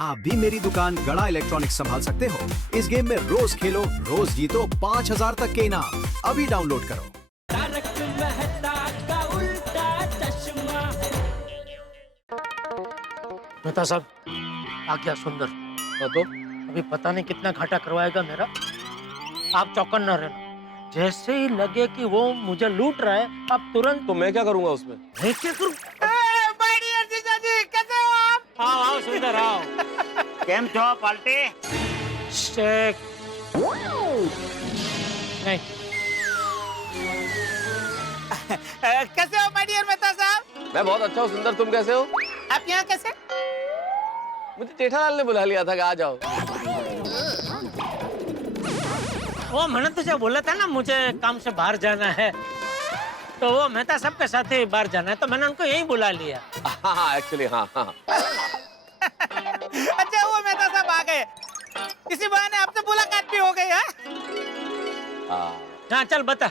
आप भी मेरी दुकान गड़ा इलेक्ट्रॉनिक्स संभाल सकते हो। इस गेम में रोज खेलो, रोज जीतो 5000 तक के इनाम। अभी डाउनलोड करो। तारक मेहता का उल्टा चश्मा। मेहता साहब आ गया सुंदर। तो अभी पता नहीं कितना घाटा करवाएगा मेरा। आप चौकन न रहना, जैसे ही लगे कि वो मुझे लूट रहा है आप तुरंत। तो मैं क्या करूंगा उसमें? मैं क्या करूं? कैसे हो आप? आओ सुंदर आओ। केम छो पाल्टे? शेख नहीं। कैसे हो माय डियर मेहता साहब? मैं बहुत अच्छा हूँ सुंदर, तुम कैसे हो? आप यहाँ कैसे? मुझे जेठालाल ने बुला लिया था कि आ जाओ। वो मैंने तुझे बोला था ना मुझे काम से बाहर जाना है, तो वो मेहता साहब के साथ ही बाहर जाना है, तो मैंने उनको यहीं बुला लिया। हाँ एक्चुअली हाँ। अच्छा वो मेहता साहब आ गए, इसी बहाने आपसे मुलाकात भी हो गई है। हाँ चल बता,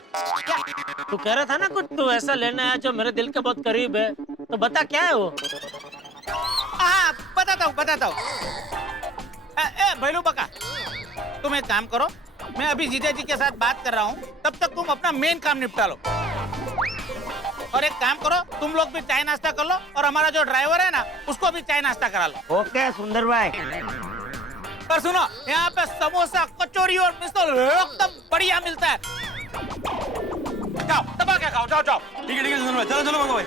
तू कह रहा था ना कुछ तू ऐसा लेना है जो मेरे दिल के बहुत करीब है, तो बता क्या है वो? हाँ बताता हूँ। भैलू बका, तुम एक काम करो, मैं अभी जीजा जी के साथ बात कर रहा हूँ, तब तक तुम अपना मेन काम निपटा लो। और एक काम करो, तुम लोग भी चाय नाश्ता कर लो, और हमारा जो ड्राइवर है ना उसको भी चाय नाश्ता करा लो। ओके सुंदर भाई। पर सुनो, यहाँ पे समोसा, कचौरी और मिसल एकदम बढ़िया मिलता है। जाओ दबा के खाओ, जाओ। ठीक है चलो मंगो भाई।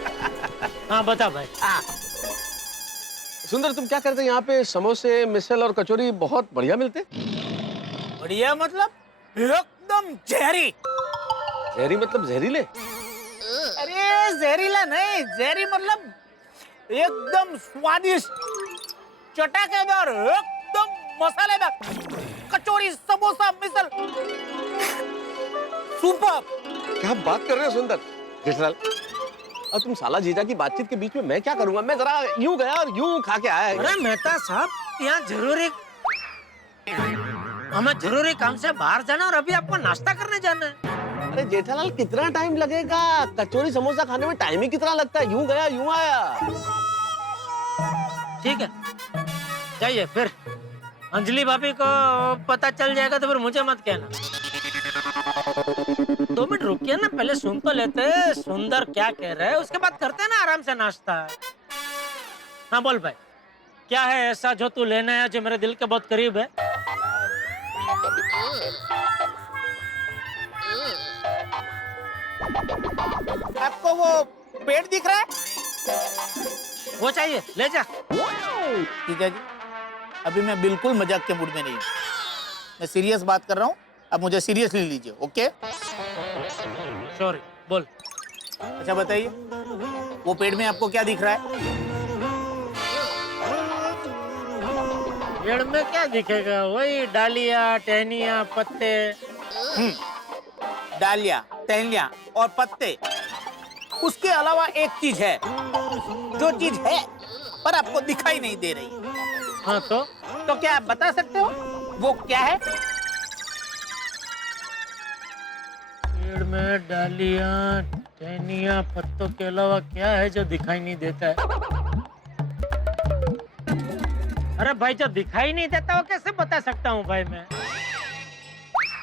हाँ बता भाई। सुंदर तुम क्या करते? यहाँ पे समोसे, मिसल और कचौरी बहुत बढ़िया मिलते। बढ़िया मतलब एकदम जहरी। जहरी मतलब जहरीले? अरे जहरीला नहीं, जहरी मतलब एकदम स्वादिष्ट, चटाकेदार, एकदम मसालेदार कचौरी, समोसा, मिसल, सुपर। क्या बात कर रहे हो सुंदर? जेठालाल, अब तुम साला जीजा की बातचीत के बीच में मैं क्या करूंगा? मैं जरा यूं गया और यूं खा के आया। अरे मेहता साहब यहाँ हमें जरूरी काम से बाहर जाना और अभी आपको नाश्ता करने जाना है। अरे जेठालाल कितना टाइम लगेगा? कचौरी समोसा खाने में टाइम ही कितना लगता है? यूं गया यूं आया। ठीक है जाइए, फिर अंजलि भाभी को पता चल जाएगा तो फिर मुझे मत कहना। 2 मिनट रुकिए ना, पहले सुन तो लेते सुंदर क्या कह रहे हैं, उसके बाद करते हैं ना आराम से नाश्ता। हाँ बोल भाई, क्या है ऐसा जो तू लेना है जो मेरे दिल के बहुत करीब है? आपको वो पेड़ दिख रहा है? वो चाहिए, ले जा। ठीक है जी, अभी मैं बिल्कुल मजाक के मूड में नहीं हूँ, मैं सीरियस बात कर रहा हूँ, अब मुझे सीरियसली लीजिए। ओके सॉरी बोल। अच्छा बताइए, वो पेड़ में आपको क्या दिख रहा है? पेड़ में क्या दिखेगा? वही डालियाँ, टहनियाँ, पत्ते। डालियाँ, टहनियाँ और पत्ते। उसके अलावा एक चीज है, जो चीज है पर आपको दिखाई नहीं दे रही। हाँ तो क्या आप बता सकते हो वो क्या है? पेड़ में डालियाँ, टहनियाँ, पत्तों के अलावा क्या है जो दिखाई नहीं देता है? अरे भाई जो दिखाई नहीं देता वो कैसे बता सकता हूँ भाई मैं?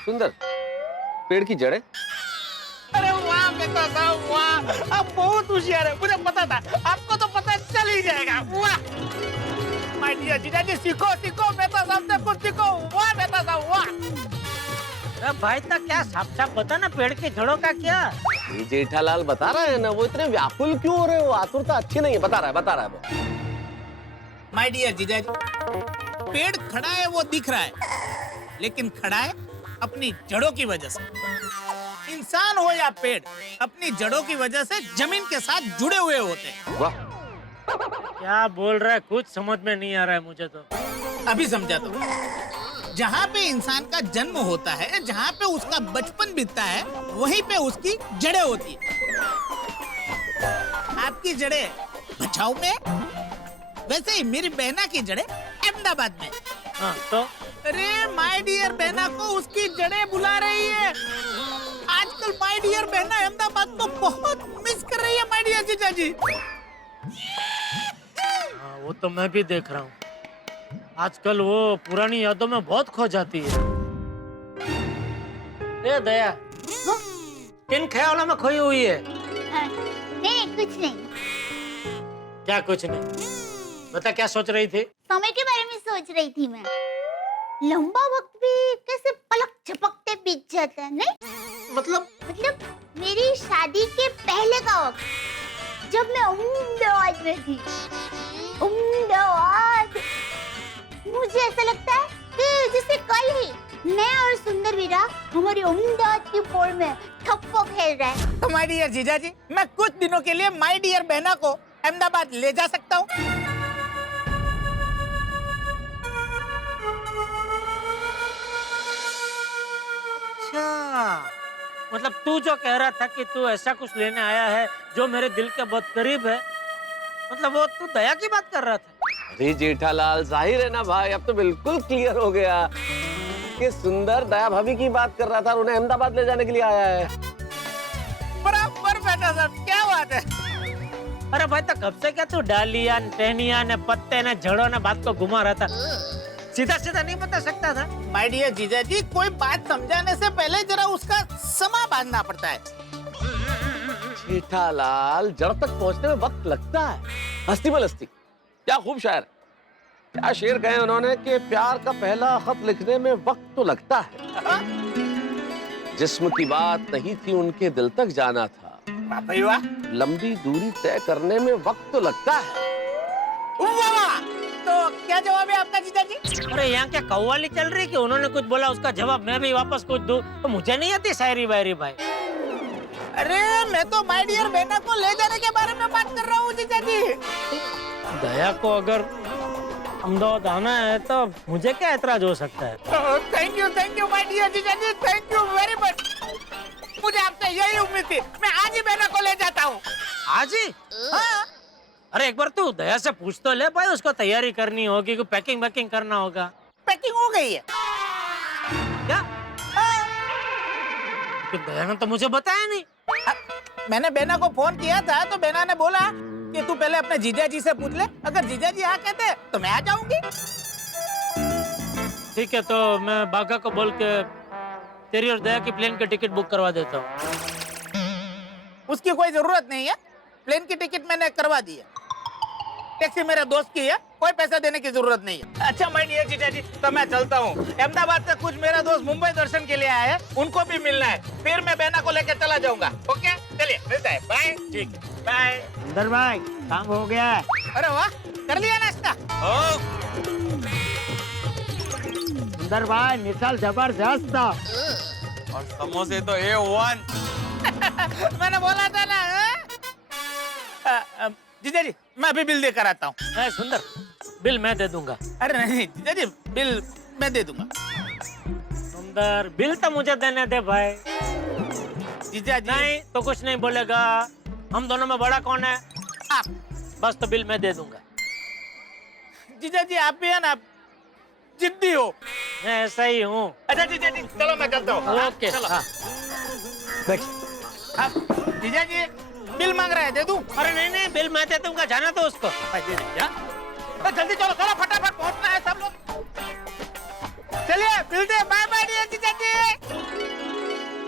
सुंदर, पेड़ की जड़ें। अरे वाह मेहता साहब वाह, आप बहुत होशियार है, मुझे पता था, आपको तो पता चल ही जाएगा। वाह माय डियर जीजा जी, सीखो मेहता साहब से कुछ सीखो। वाह मेहता साहब वाह। अरे भाई तक क्या साफ साफ बता ना, पेड़ की जड़ों का क्या? ये जेठालाल बता रहा है ना, वो इतने व्याकुल क्यों हो रहे हो? आतुरता अच्छी नहीं है। बता रहा है वो। माय डियर जीजा जी, पेड़ खड़ा है वो दिख रहा है, लेकिन खड़ा है अपनी जड़ों की वजह से। इंसान हो या पेड़, अपनी जड़ों की वजह से जमीन के साथ जुड़े हुए होते हैं। वाह, क्या बोल रहा है? कुछ समझ में नहीं आ रहा है मुझे तो। अभी समझा तो। जहाँ पे इंसान का जन्म होता है, जहाँ पे उसका बचपन बीतता है, वहीं पे उसकी जड़ें होती है। आपकी जड़ें बचाओ में, वैसे ही मेरी बहना की जड़ें अहमदाबाद में। हाँ तो? अरे माय डियर बहना को उसकी जड़ें बुला रही है। आजकल माय डियर बहना अहमदाबाद को बहुत मिस कर रही है माय डियर जीजा जी। हाँ वो तो मैं भी देख रहा हूँ। आजकल वो पुरानी यादों में बहुत खो जाती है। ए दया, किन ख्यालों में खोई हुई है? नहीं, कुछ नहीं। क्या कुछ नहीं? बता क्या सोच रही थी? समय के बारे में सोच रही थी मैं। लंबा वक्त भी कैसे पलक झपकते बीत जाता है, नहीं? मतलब मेरी शादी के पहले का वक्त, जब मैं अहमदाबाद में थी। अहमदाबाद, मुझे ऐसा लगता है कि जैसे कल ही मैं और सुंदर वीरा हमारी अहमदाबाद की पोल में ठप्पो खेल रहे हैं। तो माय डियर जीजा जी, मैं कुछ दिनों के लिए माय डियर बहना को अहमदाबाद ले जा सकता हूँ? अच्छा, मतलब तू जो कह रहा था कि तू ऐसा कुछ लेने आया है जो मेरे दिल के बहुत करीब है, मतलब वो तू दया की बात कर रहा था? अरे जेठालाल, जाहिर है ना भाई, अब तो बिल्कुल क्लियर हो गया कि सुंदर दया भाभी की बात कर रहा था और उन्हें अहमदाबाद ले जाने के लिए आया है। बराबर बेटा साहब, क्या बात है? अरे भाई, तो कब से क्या तू डालिया टहनिया ने पत्ते ने जड़ों ने बात को घुमा रहा था? सीधा सीधा नहीं बता सकता था? माय डियर जीजा जी, कोई बात समझाने से पहले जरा उसका समा बांधना पड़ता है। जेठालाल, जड़ तक पहुंचने में वक्त लगता है। हस्ती बलस्ती, क्या खूब शायर, क्या शेर कहे उन्होंने कि प्यार का पहला खत लिखने में वक्त तो लगता है। जिस्म की बात नहीं थी उनके दिल तक जाना था। वाह भाई वाह। लंबी दूरी तय करने में वक्त तो लगता है। वाह, तो क्या जवाब है आपका जीजा जी? अरे यहाँ क्या कव्वाली चल रही कि उन्होंने कुछ बोला उसका जवाब मैं भी वापस कुछ दूं? तो मुझे नहीं आती शायरी वायरी भाई। अरे मैं तो माय डियर बहना को ले जाने के बारे में बात कर रहा हूँ जीजा जी। दया को अगर अहमदाबाद आना है तो मुझे क्या एतराज हो सकता है? थैंक यू माय डियर जीजा जी, थैंक यू वेरी मच। मुझे आपसे यही उम्मीद थी। मैं आज ही बहना को ले जाता हूँ। आज ही? हाँ। अरे एक बार तू दया से पूछ तो ले भाई, उसको तैयारी करनी होगी, पैकिंग वैकिंग करना होगा। पैकिंग हो गई है क्या? लेकिन दया ने तो मुझे बताया नहीं। मैंने बहना को फोन किया था तो बहना ने बोला कि तू पहले अपने जीजा जी से पूछ ले, अगर जीजा जी हाँ कहते तो मैं आ जाऊंगी। ठीक है, तो मैं बागा को बोल के तेरी और दया की प्लेन की टिकट बुक करवा देता हूँ। उसकी कोई जरूरत नहीं है, प्लेन की टिकट मैंने करवा दी है। टैक्सी मेरे दोस्त की है, कोई पैसा देने की जरूरत नहीं है। अच्छा माय डियर जीजा जी, तो मैं चलता हूँ। अहमदाबाद से कुछ मेरा दोस्त मुंबई दर्शन के लिए आया है, उनको भी मिलना है, फिर मैं बहना को लेकर चला जाऊंगा। ओके, चलिए मिलता है, बाय। ठीक है, बाय। अंदर भाई, काम हो गया है। अरे वाह, कर लिया नाश्ता? अंदर भाई, मिसाल जबरदस्त था। और समोसे तो A1। मैंने बोला था ना। जीजा जी, मैं अभी बिल देकर आता हूँ। ए, सुंदर, बिल मैं दे दूंगा। अरे नहीं जीजा जी, बिल मैं दे दूंगा। सुंदर, बिल तो मुझे देने दे भाई। जीजा जी नहीं तो कुछ नहीं बोलेगा। हम दोनों में बड़ा कौन है? आप। बस तो बिल मैं दे दूंगा। जीजा जी आप भी है ना, जिद्दी हो। मैं ऐसा ही हूँ। अच्छा जीजा जी, चलो मैं चलता हूँ। ओके, चलो। हाँ। जीजा जी बिल मांग रहा है, दे दूं? अरे नहीं नहीं, बिल मैं दे दूंगा, जाना तो उसको। क्या? तो जल्दी चलो, चलो फटाफट पहुंचना है सब लोग। चलिए मिलते हैं, बाय बाय जीजा जी।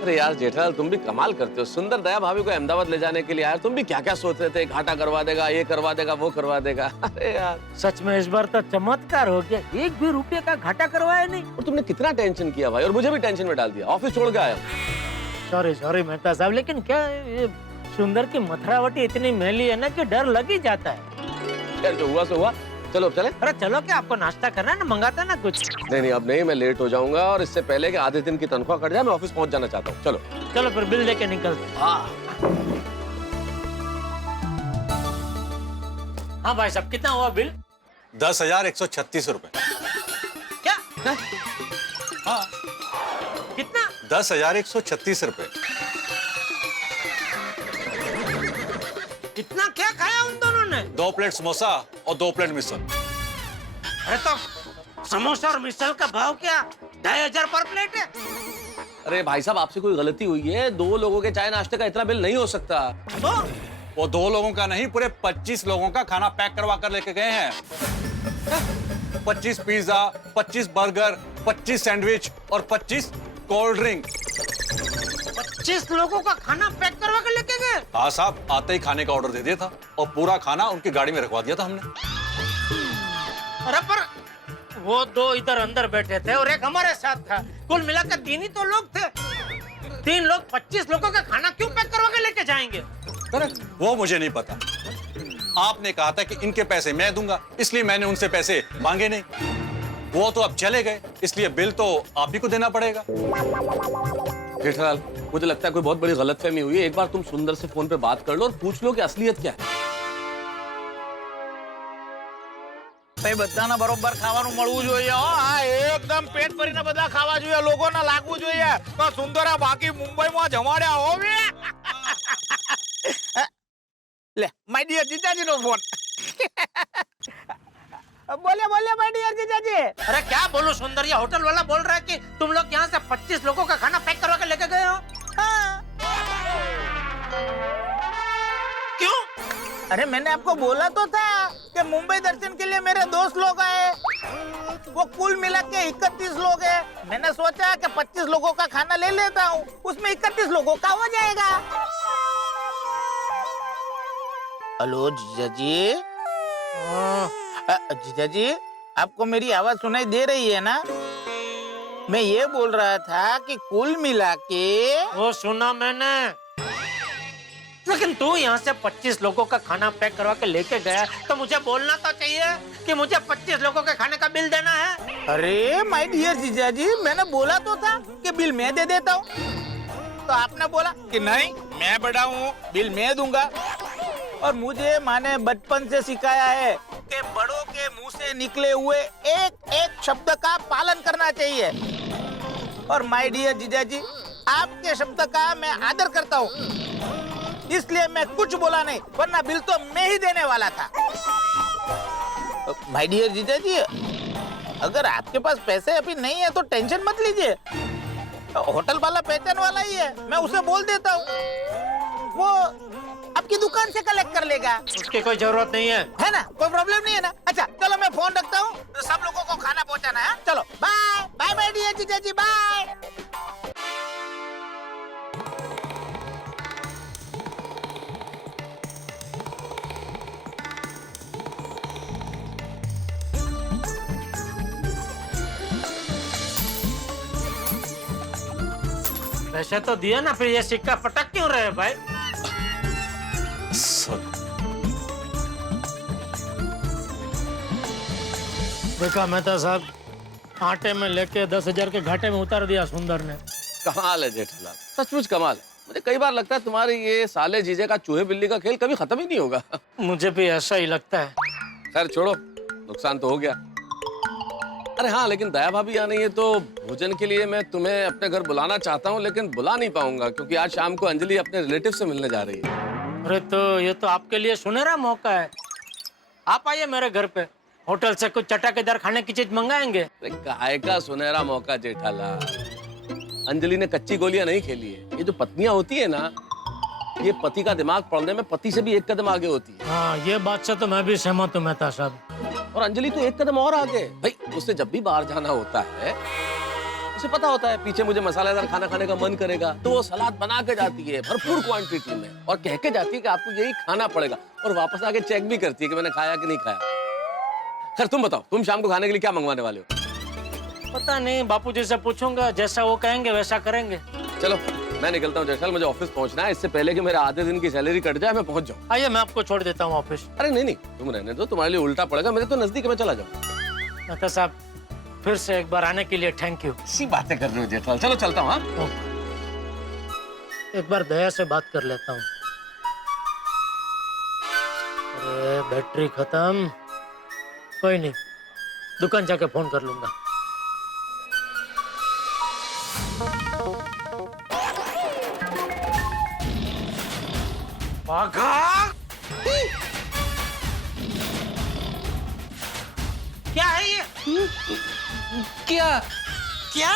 अरे यार जेठालाल, तुम भी कमाल करते हो। सुंदर दया भाभी को अहमदाबाद ले जाने के लिए आया, तुम भी क्या क्या सोच रहे थे? घाटा करवा देगा, ये करवा देगा, वो करवा देगा। अरे यार, सच में इस बार तो चमत्कार हो गया, एक भी रुपये का घाटा करवाया नहीं। और तुमने कितना टेंशन किया भाई, और मुझे भी टेंशन में डाल दिया। ऑफिस छोड़ के आया। सॉरी मेहता साहब, लेकिन क्या ये सुंदर की मथुरावटी इतनी मैली है ना कि डर लग ही जाता है। यार जो हुआ सो हुआ, चलो अब चले। अरे चलो, क्या आपको नाश्ता करना है ना? मंगाता ना कुछ। नहीं अब नहीं, मैं लेट हो जाऊंगा और इससे पहले कि आधे दिन की तनख्वाह कट जाए, मैं ऑफिस पहुंच जाना चाहता हूँ। चलो चलो फिर बिल देके निकलते। हाँ भाई साहब, कितना हुआ बिल? 10,136 रुपए। क्या? हाँ, कितना? 10,136 रुपए। इतना क्या खाया उन दोनों ने? 2 प्लेट समोसा और 2 प्लेट मिसल। अरे तो समोसा और मिसल का भाव क्या 2,500 पर प्लेट है? अरे भाई साहब, आपसे कोई गलती हुई है। 2 लोगों के चाय नाश्ते का इतना बिल नहीं हो सकता। तो वो 2 लोगों का नहीं, पूरे 25 लोगों का खाना पैक करवा कर लेके गए हैं। 25 पिज्जा, 25 बर्गर, 25 सैंडविच और 25 कोल्ड ड्रिंक। 25 लोगों का खाना पैक करवा के लेके गए? हाँ साहब, आते ही खाने का ऑर्डर दे दिया था और पूरा खाना उनकी गाड़ी में रखवा दिया था हमने। अरे पर वो 2 इधर अंदर बैठे थे और एक हमारे साथ था, कुल मिलाकर 3 ही तो लोग थे। 3 लोग 25 लोगों का खाना क्यों पैक करवा के लेके जाएंगे? वो मुझे नहीं पता। आपने कहा था कि इनके पैसे मैं दूंगा, इसलिए मैंने उनसे पैसे मांगे नहीं। वो तो अब चले गए, इसलिए बिल तो आप ही को देना पड़ेगा। जेठालाल, मुझे लगता है कोई बहुत बड़ी गलतफहमी हुई है। एक बार तुम सुंदर से फोन पे बात कर लो और पूछ लो कि असलियत क्या है। ભાઈ બધાને બરોબર ખાવાનું મળવું જોઈએ હો આ એકદમ પેટ ભરીને બધા ખાવા જોઈએ લોકોને લાગવું જોઈએ તો સુંદરા બાકી મુંબઈમાં જમાડ્યા હોવે લે માય ડિયર જીજાજીનો ફોન बोले बोले माय डियर जीजाजी। अरे क्या बोलूं सुंदरिया, होटल वाला बोल रहा है कि तुम लोग यहाँ से 25 लोगों का खाना पैक करवा के लेके गए हो। क्यों? अरे मैंने आपको बोला तो था कि मुंबई दर्शन के लिए मेरे दोस्त लोग आए, वो कुल मिला के 31 लोग हैं। मैंने सोचा कि 25 लोगों का खाना ले लेता हूँ, उसमें 31 लोगों का हो जाएगा। हेलो जीजा जी। जीजा जी, आपको मेरी आवाज सुनाई दे रही है ना? मैं ये बोल रहा था कि कुल मिला के वो सुना मैंने, लेकिन तू यहाँ से 25 लोगों का खाना पैक करवा के लेके गया तो मुझे बोलना तो चाहिए कि मुझे 25 लोगों के खाने का बिल देना है। अरे माय डियर जीजा जी, मैंने बोला तो था कि बिल मैं दे देता हूँ, तो आपने बोला कि नहीं मैं बड़ा हूँ, बिल मैं दूंगा। और मुझे माँ ने बचपन से सिखाया है कि बड़ों के मुंह से निकले हुए एक एक शब्द का पालन करना चाहिए। और माय डियर जीजा जी, आपके शब्द का मैं आदर करता हूँ, इसलिए मैं कुछ बोला नहीं, वरना बिल तो मैं ही देने वाला था। माय डियर जीजा जी, अगर आपके पास पैसे अभी नहीं है तो टेंशन मत लीजिए, होटल वाला पहचान वाला ही है, मैं उसे बोल देता हूँ, वो आपकी दुकान से कलेक्ट कर लेगा। उसकी कोई जरूरत नहीं है ना? कोई प्रॉब्लम नहीं है ना? अच्छा चलो मैं फोन रखता हूँ, तो सब लोगों को खाना पहुँचाना है। चलो बाय बाय बाय डियर जीजा जी, बाय। पैसे तो दिया ना, फिर ये सिक्का पटक क्यों रहे भाई? देखा मेहता साहब, आटे में लेके 10,000 के घाटे में उतार दिया सुंदर ने। कमाल है जेठालाल, सचमुच कमाल है। मुझे कई बार लगता है तुम्हारे ये साले जीजे का चूहे बिल्ली का खेल कभी खत्म ही नहीं होगा। मुझे भी ऐसा ही लगता है। खैर छोड़ो, नुकसान तो हो गया। अरे हाँ, लेकिन दया भाभी यहाँ नहीं है तो भोजन के लिए मैं तुम्हें अपने घर बुलाना चाहता हूँ, लेकिन बुला नहीं पाऊंगा क्योंकि आज शाम को अंजलि अपने रिलेटिव से मिलने जा रही है। अरे तो ये तो आपके लिए सुनहरा मौका है, आप आइए मेरे घर पे, होटल से कुछ चटाकेदार खाने की चीज मंगाएंगे। अरे काय का सुनहरा मौका जेठालाल, अंजलि ने कच्ची गोलियां नहीं खेली है। ये जो पत्नियां होती है ना, ये पति का दिमाग पढ़ने में पति से भी एक कदम आगे होती है। हाँ, ये बात से तो मैं भी सहमत हूँ मेहता साहब। और अंजलि तो एक कदम और आगे भाई, उससे जब भी बाहर जाना होता है, उसे पता होता है पीछे मुझे मसालेदार खाना खाने का मन करेगा, तो वो सलाद बना के जाती है भरपूर क्वांटिटी में और कह के जाती है कि आपको यही खाना पड़ेगा, और वापस आके चेक भी करती है कि मैंने खाया कि नहीं खाया। खैर तुम बताओ, तुम शाम को खाने के लिए क्या मंगवाने वाले हो? पता नहीं, बापूजी से पूछूंगा, जैसा वो कहेंगे वैसा करेंगे। चलो मैं निकलता हूँ जेठालाल, मुझे ऑफिस पहुंचना है, इससे पहले कि मेरे आधे दिन की सैलरी कट जाए मैं पहुंच जाऊँ। आइए मैं आपको छोड़ देता हूँ ऑफिस। अरे नहीं नहीं, तुम रहने दो, तुम्हारे लिए उल्टा पड़ेगा, मेरे तो नजदीक है, मैं चला जाऊँ। मेहता साहब, फिर से एक बार आने के लिए थैंक यू। इसी बातें कर रहे हो जेठालाल, चलो चलता हूँ। हाँ, एक बार दया से बात कर लेता हूँ। अरे बैटरी खत्म, कोई नहीं, दुकान जाके फोन कर लूंगा। क्या है ये? क्या क्या?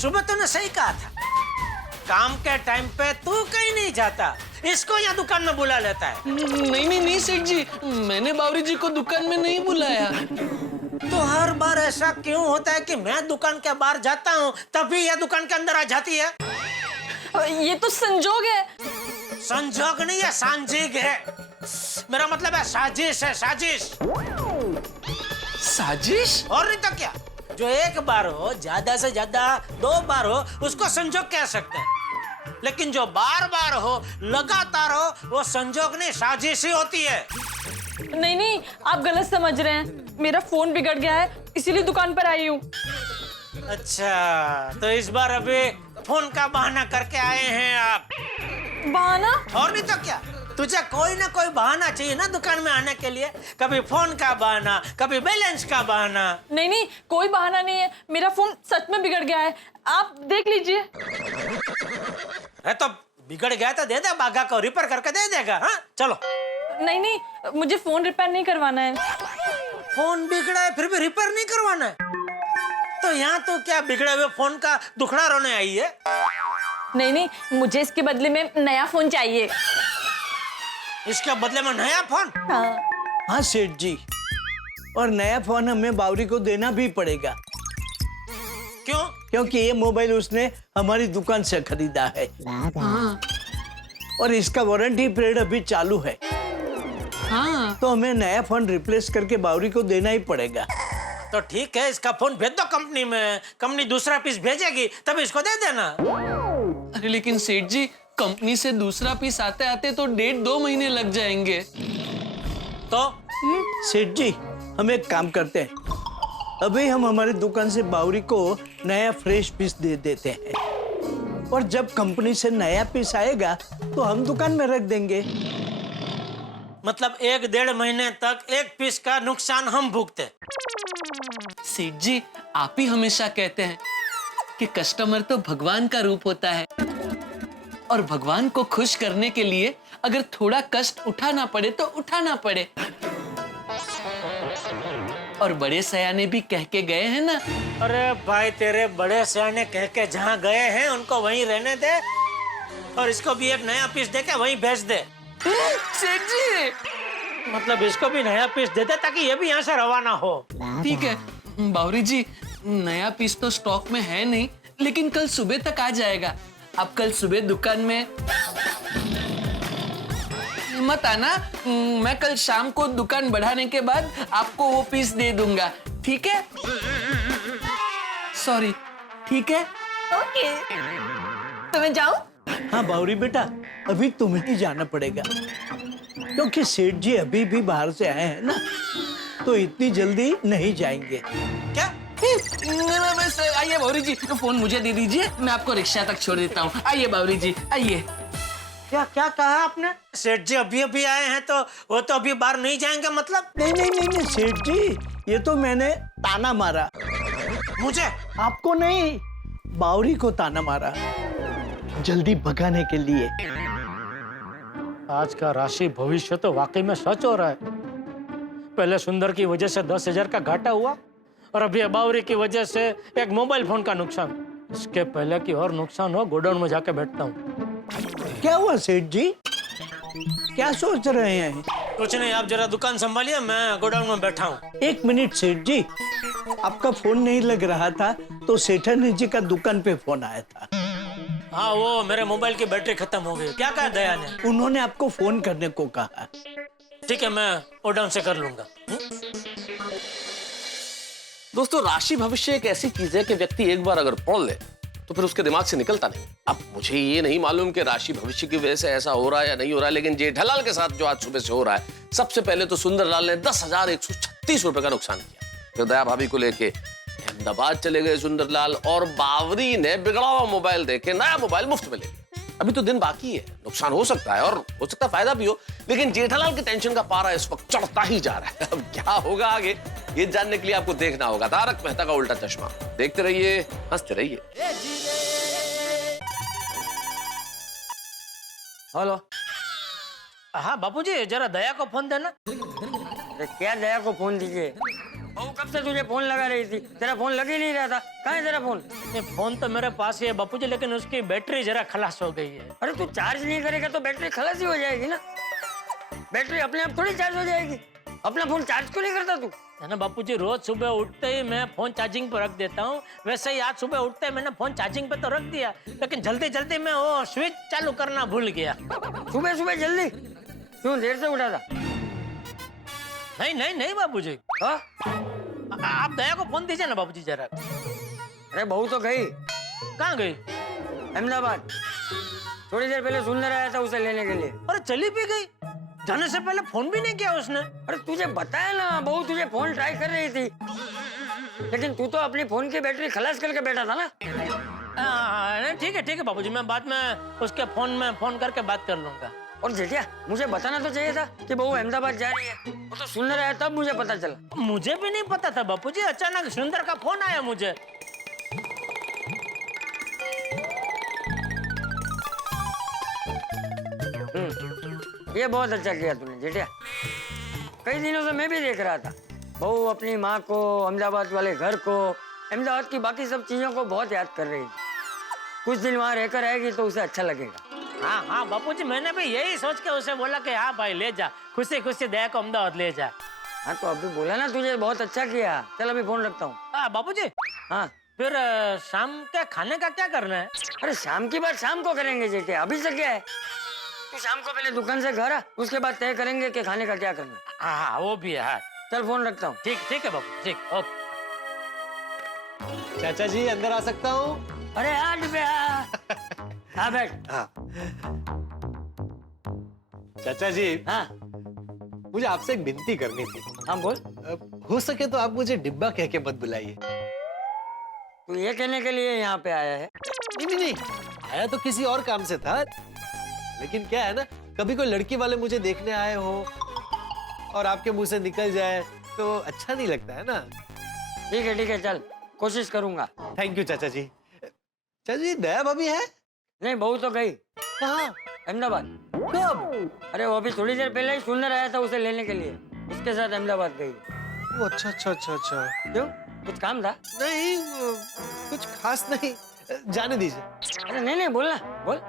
सुबह तूने सही कहा था, काम के टाइम पे तू कहीं नहीं जाता, इसको यहाँ दुकान में बुला लेता है। नहीं सेठ जी, मैंने बावरी जी को दुकान में नहीं बुलाया। तो हर बार ऐसा क्यों होता है कि मैं दुकान के बाहर जाता हूँ तभी यह दुकान के अंदर आ जाती है? ये तो संजोग है। संजोग नहीं है, सांजिग है। मेरा मतलब है साजिश है, साजिश। साजिश? और नहीं तो क्या, जो एक बार हो, ज्यादा से ज्यादा 2 बार हो, उसको संजोग कह सकते हैं। लेकिन जो बार बार हो, लगातार हो, वो संजोग नहीं, साजिश ही होती है। नहीं, आप गलत समझ रहे हैं। मेरा फोन बिगड़ गया है, इसीलिए दुकान पर आई हूँ। अच्छा, तो इस बार अभी फोन का बहाना करके आए हैं आप? बहाना? और नहीं तो क्या, तुझे कोई ना कोई बहाना चाहिए ना दुकान में आने के लिए। कभी फोन का बहाना, कभी बैलेंस का बहाना। नहीं, कोई बहाना नहीं है। मेरा फोन सच में बिगड़ गया है, आप देख लीजिए। है तो बिगड़ गया तो दे दे, बागा को रिपेयर करके दे देगा। हाँ चलो। नहीं, मुझे फोन रिपेयर नहीं करवाना है। फोन बिगड़ा है फिर भी रिपेयर नहीं करवाना है? तो यहाँ तो क्या बिगड़े हुए फोन का दुखड़ा रोने आई है? नहीं, मुझे इसके बदले में नया फोन चाहिए। इसके बदले में नया फोन? हाँ। हाँ सेठ जी, और नया फोन हमें बावरी को देना भी पड़ेगा। क्यों? क्योंकि ये मोबाइल उसने हमारी दुकान से खरीदा है। और इसका वारंटी पीरियड अभी चालू है। हाँ। तो हमें नया फोन रिप्लेस करके बावरी को देना ही पड़ेगा। तो ठीक है, इसका फोन भेज दो कंपनी में। कंपनी दूसरा पीस भेजेगी तब इसको दे देना। अरे लेकिन सेठ जी, कंपनी से दूसरा पीस आते आते तो 1.5-2 महीने लग जाएंगे। तो सेठ जी, हम एक काम करते हैं, अभी हम हमारी दुकान से बावरी को नया फ्रेश पीस दे देते हैं, और जब कंपनी से नया पीस आएगा तो हम दुकान में रख देंगे। मतलब 1-1.5 महीने तक एक पीस का नुकसान हम भुगते। सेठ जी, आप ही हमेशा कहते हैं कि कस्टमर तो भगवान का रूप होता है, और भगवान को खुश करने के लिए अगर थोड़ा कष्ट उठाना पड़े तो उठाना पड़े। और बड़े सयाने भी कह के गए हैं ना। अरे भाई, तेरे बड़े सयाने कह के जहाँ गए हैं उनको वहीं रहने दे, और इसको भी एक नया पीस देके वहीं भेज दे। सेठ जी, मतलब इसको भी नया पीस दे दे ताकि ये भी यहाँ से रवाना हो। ठीक है बावरी जी, नया पीस तो स्टॉक में है नहीं, लेकिन कल सुबह तक आ जाएगा। आप कल सुबह दुकान में मत आना, मैं कल शाम को दुकान बढ़ाने के बाद आपको वो पीस दे दूंगा, ठीक है? सॉरी, ठीक है? ओके, तो मैं जाऊं? हाँ बावरी बेटा, अभी तुम्हें ही जाना पड़ेगा, क्योंकि सेठ जी अभी भी बाहर से आए हैं ना, तो इतनी जल्दी नहीं जाएंगे। क्या? बस आइए बावरी जी, फोन मुझे दे दीजिए, मैं आपको रिक्शा तक छोड़ देता हूँ। आइए बावरी जी, आइए। क्या क्या कहा आपने? सेठ जी अभी अभी आए हैं तो वो तो अभी बाहर नहीं जाएंगे मतलब? नहीं सेठ जी, ये तो मैंने ताना मारा। मुझे? आपको नहीं, बावरी को ताना मारा, जल्दी भगाने के लिए। आज का राशि भविष्य तो वाकई में सच हो रहा है। पहले सुंदर की वजह से 10,000 का घाटा हुआ, और अभी बावरी की वजह से एक मोबाइल फोन का नुकसान। इसके पहले कि और नुकसान हो, गोडाउन में जाके बैठता हूँ। क्या हुआ सेठ जी, क्या सोच रहे हैं? कुछ नहीं, आप जरा दुकान संभालिए, मैं गोडाउन में बैठा हूँ। 1 मिनट सेठ जी, आपका फोन नहीं लग रहा था तो सेठानी जी का दुकान पे फोन आया था। हाँ, वो मेरे मोबाइल की बैटरी खत्म हो गई। क्या कहा दया ने? उन्होंने आपको फोन करने को कहा। ठीक है, मैं गोडाउन से कर लूंगा। दोस्तों, राशि भविष्य एक ऐसी चीज है कि व्यक्ति एक बार अगर पढ़ ले तो फिर उसके दिमाग से निकलता नहीं। अब मुझे ये नहीं मालूम कि राशि भविष्य की वजह से ऐसा हो रहा है या नहीं हो रहा है, लेकिन जेठालाल के साथ जो आज सुबह से हो रहा है, सबसे पहले तो सुंदरलाल ने 10,136 रुपए का नुकसान किया। फिर दया भाभी को लेके अहमदाबाद चले गए सुंदरलाल, और बावरी ने बिगड़ा हुआ मोबाइल देके नया मोबाइल मुफ्त में ले लिया। अभी तो दिन बाकी है, नुकसान हो सकता है और हो सकता है फायदा भी हो, लेकिन जेठालाल की टेंशन का पारा इस वक्त चढ़ता ही जा रहा है। अब क्या होगा आगे, ये जानने के लिए आपको देखना होगा तारक मेहता का उल्टा चश्मा। देखते रहिए, हंसते रहिए। हेलो। हाँ बापूजी, जरा दया को फोन देना। क्या दया को फोन दीजिए? बहू कब से तुझे फोन लगा रही थी, तेरा फोन लग ही नहीं रहा था। कहाँ है तेरा फोन? ये फोन तो मेरे पास ही है बापूजी, लेकिन उसकी बैटरी जरा खलास हो गई है। अरे तू चार्ज नहीं करेगा तो बैटरी खलास ही हो जाएगी ना। बैटरी अपने आप थोड़ी चार्ज हो जाएगी। अपना फोन चार्ज क्यों नहीं करता तू? है ना बापूजी, रोज सुबह उठते ही मैं फोन चार्जिंग पर रख देता हूँ। वैसे ही आज सुबह उठते ही मैंने फोन चार्जिंग पे तो रख दिया, लेकिन जल्दी जल्दी मैं वो स्विच चालू करना भूल गया। सुबह सुबह जल्दी क्यों, देर से उठा था? नहीं नहीं नहीं बापूजी, हाँ? आप दया को फोन दीजिए ना बापूजी जरा। अरे बहू तो गई। कहाँ गई? अहमदाबाद। थोड़ी देर पहले सुंदर आया था उसे लेने के लिए। अरे चली भी गई, जाने से पहले फोन भी नहीं किया उसने। अरे तुझे बताया ना, बहू तुझे फोन ट्राई कर रही थी, लेकिन तू तो अपनी फोन की बैटरी खलास करके बैठा था ना। नहीं ठीक है बाबूजी, मैं बाद में उसके फोन में फोन करके बात कर लूंगा। और जेठिया, मुझे बताना तो चाहिए था कि बहू अहमदाबाद जा रही है। वो तो सुंदर आया तब मुझे पता चला। मुझे भी नहीं पता था बापूजी, अचानक सुंदर का फोन आया मुझे। ये बहुत अच्छा किया तूने जेठिया। कई दिनों से मैं भी देख रहा था, बहू अपनी माँ को, अहमदाबाद वाले घर को, अहमदाबाद की बाकी सब चीजों को बहुत याद कर रही थी। कुछ दिन वहाँ रहकर आएगी तो उसे अच्छा लगेगा। हाँ बापूजी, मैंने भी यही सोच के उसे बोला कि हाँ भाई ले जा, खुशी खुशी दया को अहमदाबाद ले जा। हाँ तो अभी बोला ना तुझे, बहुत अच्छा किया। चल अभी फोन रखता हूँ। हाँ बापूजी, हाँ फिर शाम के खाने का क्या करना है? अरे शाम की बात शाम को करेंगे जेठिया, अभी से क्या है। तू शाम को पहले दुकान से घर आ, उसके बाद तय करेंगे कि खाने का क्या करना है। हाँ वो भी है। हाँ चल फोन रखता हूँ। ठीक है बापू, ठीक, ओके। चाचा जी अंदर आ सकता हूँ? अरे हाँ डिब्बे, हाँ बैठ। चाचा जी, हाँ मुझे आपसे एक विनती करनी थी। हाँ बोल। हो सके तो आप मुझे डिब्बा कह के मत बुलाइए। तू ये कहने के लिए यहाँ पे आया है? नहीं, आया तो किसी और काम से था, लेकिन क्या है ना, कभी कोई लड़की वाले मुझे देखने आए हो और आपके मुंह से निकल जाए तो अच्छा नहीं लगता है ना। ठीक है चल, कोशिश करूंगा। थैंक यू चाचा जी। चाचा जी, दया भाभी है? नहीं, बहू तो गई। कहाँ? अहमदाबाद। कब? अरे वो अभी थोड़ी देर पहले ही सुंदर आया था उसे लेने के लिए, उसके साथ अहमदाबाद गई। वो अच्छा। क्यों, कुछ काम था? नहीं, कुछ खास नहीं, जाने दीजिए। अरे नहीं बोलना, बोल।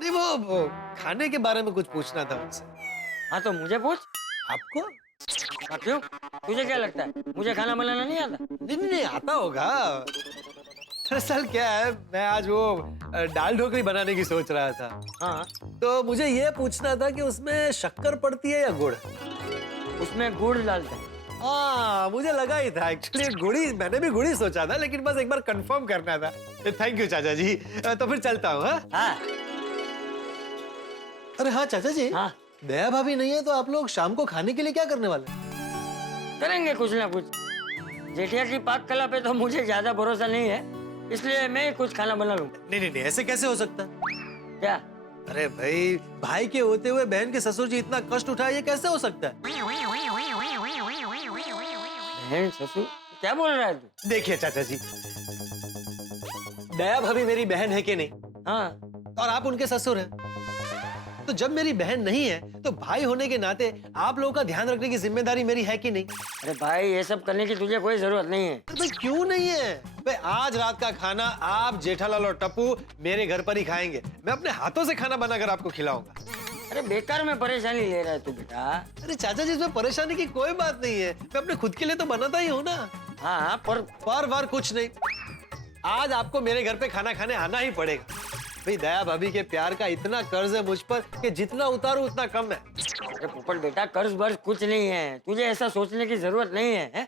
नहीं, वो खाने के बारे में कुछ पूछना था उनसे। हाँ तो मुझे पूछ। आपको? हाँ क्यों, तुझे क्या लगता है मुझे खाना बनाना नहीं आता? नहीं आता होगा। दरअसल क्या है, मैं आज वो दाल ढोकली बनाने की सोच रहा था। हाँ तो मुझे ये पूछना था कि उसमें शक्कर पड़ती है या गुड़? उसमें गुड़ डालते हैं। हाँ, मुझे लगा ही था एक्चुअली, गुड़ी, मैंने भी गुड़ी सोचा था, लेकिन बस एक बार कंफर्म करना था। थैंक यू चाचा जी, तो फिर चलता हूँ। हाँ? अरे हाँ चाचा जी, हाँ? दया भाभी नहीं है तो आप लोग शाम को खाने के लिए क्या करने वाले? करेंगे कुछ ना कुछ। जेठिया की पाक कला पे तो मुझे ज्यादा भरोसा नहीं है, इसलिए मैं कुछ खाना बना लूंगा। नहीं, ऐसे कैसे हो सकता? क्या? अरे भाई के होते हुए बहन के ससुर जी इतना कष्ट उठाए, ये कैसे हो सकता है? बहन ससुर क्या बोल रहा है तू? देखिए चाचा जी, दया भाभी मेरी बहन है कि नहीं? हाँ। और आप उनके ससुर हैं। तो जब मेरी बहन नहीं है तो भाई होने के नाते आप लोगों का ध्यान रखने की जिम्मेदारी मेरी है कि नहीं? अरे भाई, ये सब करने की तुझे कोई जरूरत नहीं है। भाई क्यों नहीं है? भाई आज रात का खाना आप, जेठालाल और टप्पू मेरे घर पर ही खाएंगे। मैं अपने हाथों से खाना बनाकर आपको खिलाऊंगा। अरे बेकार में परेशानी ले रहा है तू बेटा। अरे चाचा जी, इसमें परेशानी की कोई बात नहीं है, मैं अपने खुद के लिए तो बनाता ही हूँ ना। हाँ पर कुछ नहीं, आज आपको मेरे घर पे खाना खाने आना ही पड़ेगा। भाई दया भाभी के प्यार का इतना कर्ज है मुझ पर कि जितना उतारूं उतना कम है। अरे पोपट बेटा, कर्ज वर्ज कुछ नहीं है, तुझे ऐसा सोचने की जरूरत नहीं है?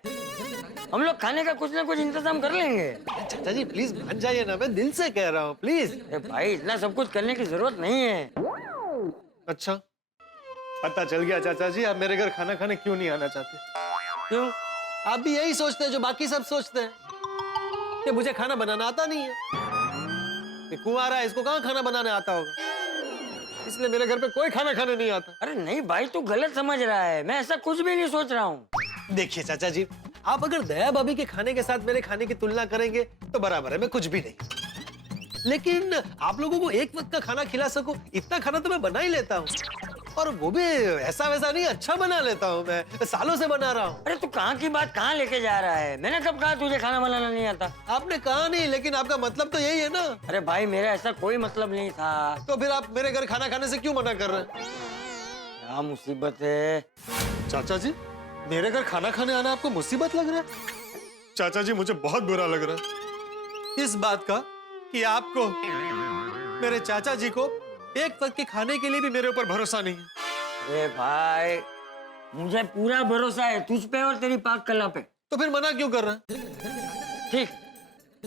हम लोग खाने का कुछ ना कुछ इंतजाम कर लेंगे। चाचा जी प्लीज मान जाइए ना, मैं दिल से कह रहा हूँ, प्लीज। अरे भाई, इतना सब कुछ करने की जरूरत नहीं है। अच्छा, पता चल गया चाचा जी, आप मेरे घर खाना खाने क्यों नहीं आना चाहते। क्यों? आप भी यही सोचते हैं जो बाकी सब सोचते हैं, कि मुझे खाना बनाना आता नहीं है। कुंवारा है, इसको कहाँ खाना बनाने आता होगा, इसलिए मेरे घर पे कोई खाना खाने नहीं आता। अरे नहीं भाई, तू गलत समझ रहा है, मैं ऐसा कुछ भी नहीं सोच रहा हूँ। देखिए चाचा जी, आप अगर दया भाभी के खाने के साथ मेरे खाने की तुलना करेंगे तो बराबर है, मैं कुछ भी नहीं। लेकिन आप लोगों को एक वक्त का खाना खिला सकूं, इतना खाना तो मैं बना ही लेता हूँ। और वो भी ऐसा वैसा नहीं, अच्छा बना लेता हूँ मैं, सालों से बना रहा हूँ। अरे तू कहाँ की बात कहाँ लेके जा रहा है? मैंने कब कहा तुझे खाना बनाना नहीं आता? आपने कहा नहीं, लेकिन आपका मतलब तो यही है ना। अरे भाई मेरा ऐसा कोई मतलब नहीं था। तो फिर आप मेरे घर खाना खाने से क्यों मना कर रहे हैं? क्या मुसीबत है? चाचा जी, मेरे घर खाना खाने आना आपको मुसीबत लग रहा है? चाचा जी, मुझे बहुत बुरा लग रहा है इस बात का कि आपको, मेरे चाचा जी को एक वक्त के खाने के लिए भी मेरे ऊपर भरोसा नहीं है। अरे भाई मुझे पूरा भरोसा है तुझ पे और तेरी पाक कला पे। तो फिर मना क्यों कर रहा है? ठीक,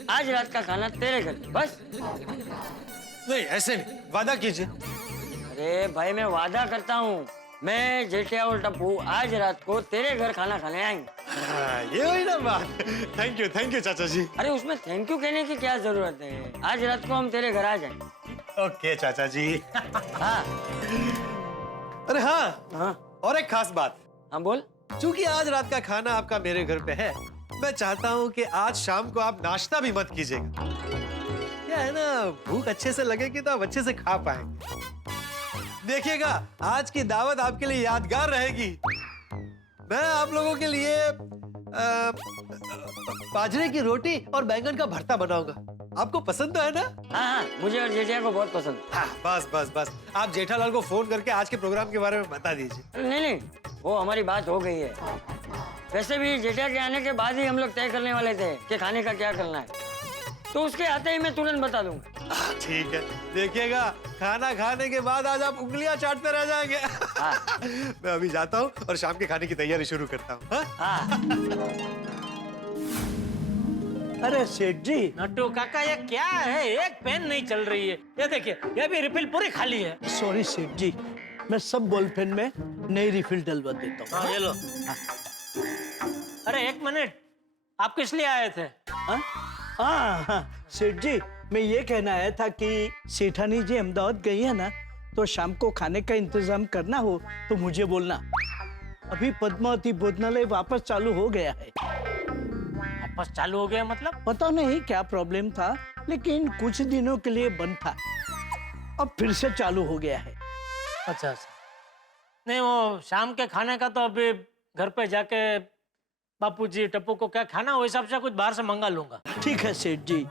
आज रात का खाना तेरे घर बस। नहीं, ऐसे नहीं, वादा कीजिए। अरे भाई मैं वादा करता हूँ, मैं जेठिया और टप्पू आज रात को तेरे घर खाना खाने आएंगे। ये हुई ना बात। थैंक यू चाचा जी। अरे उसमें थैंक यू कहने की क्या जरूरत है? आज रात को हम तेरे घर आ जाएंगे। ओके चाचा जी। हाँ अरे हाँ, हाँ और एक खास बात। हाँ बोल। चूंकि आज रात का खाना आपका मेरे घर पे है, मैं चाहता हूँ कि आज शाम को आप नाश्ता भी मत कीजिएगा। क्या है ना, भूख अच्छे से लगेगी तो आप अच्छे से खा पाएंगे। देखिएगा, आज की दावत आपके लिए यादगार रहेगी। मैं आप लोगों के लिए बाजरे की रोटी और बैंगन का भरता बनाऊंगा। आपको पसंद तो है ना? हाँ हाँ, मुझे और जेठिया को बहुत पसंद। हाँ, बस आप जेठालाल को फोन करके आज के प्रोग्राम के बारे में बता दीजिए। नहीं, वो हमारी बात हो गई है। वैसे भी जेठिया के आने के बाद ही हम लोग तय करने वाले थे कि खाने का क्या करना है, तो उसके आते ही मैं तुरंत बता दूंगा। ठीक है, देखिएगा खाना खाने के बाद आज आप उंगलियां चाटते रह जाएंगे। हाँ। मैं अभी जाता हूँ और शाम के खाने की तैयारी शुरू करता हूँ। हाँ। अरे सेठ जी, नट्टू काका ये क्या है? एक पेन नहीं चल रही है। ये देखिए, ये भी रिफिल पूरी खाली है। सॉरी सेठ जी, मैं सब बॉल पेन में नई रिफिल डलवा देता हूँ। हाँ ये लो। अरे एक मिनट, आप किस लिए आए थे? हाँ, सेठ जी, मैं ये कहना आया था कि सेठानी जी अहमदाबाद गई है ना, तो शाम को खाने का इंतजाम करना हो तो मुझे बोलना। अभी पद्मावती भोजनालय वापस चालू हो गया है। वापस चालू हो गया मतलब? पता नहीं क्या प्रॉब्लम था, लेकिन कुछ दिनों के लिए बंद था, अब फिर से चालू हो गया है। अच्छा। नहीं, वो शाम के खाने का तो अभी घर पे जाके बापूजी टप्पू को क्या खाना, वो हिसाब से कुछ बाहर से मंगा लूंगा। ठीक है सेठ जी,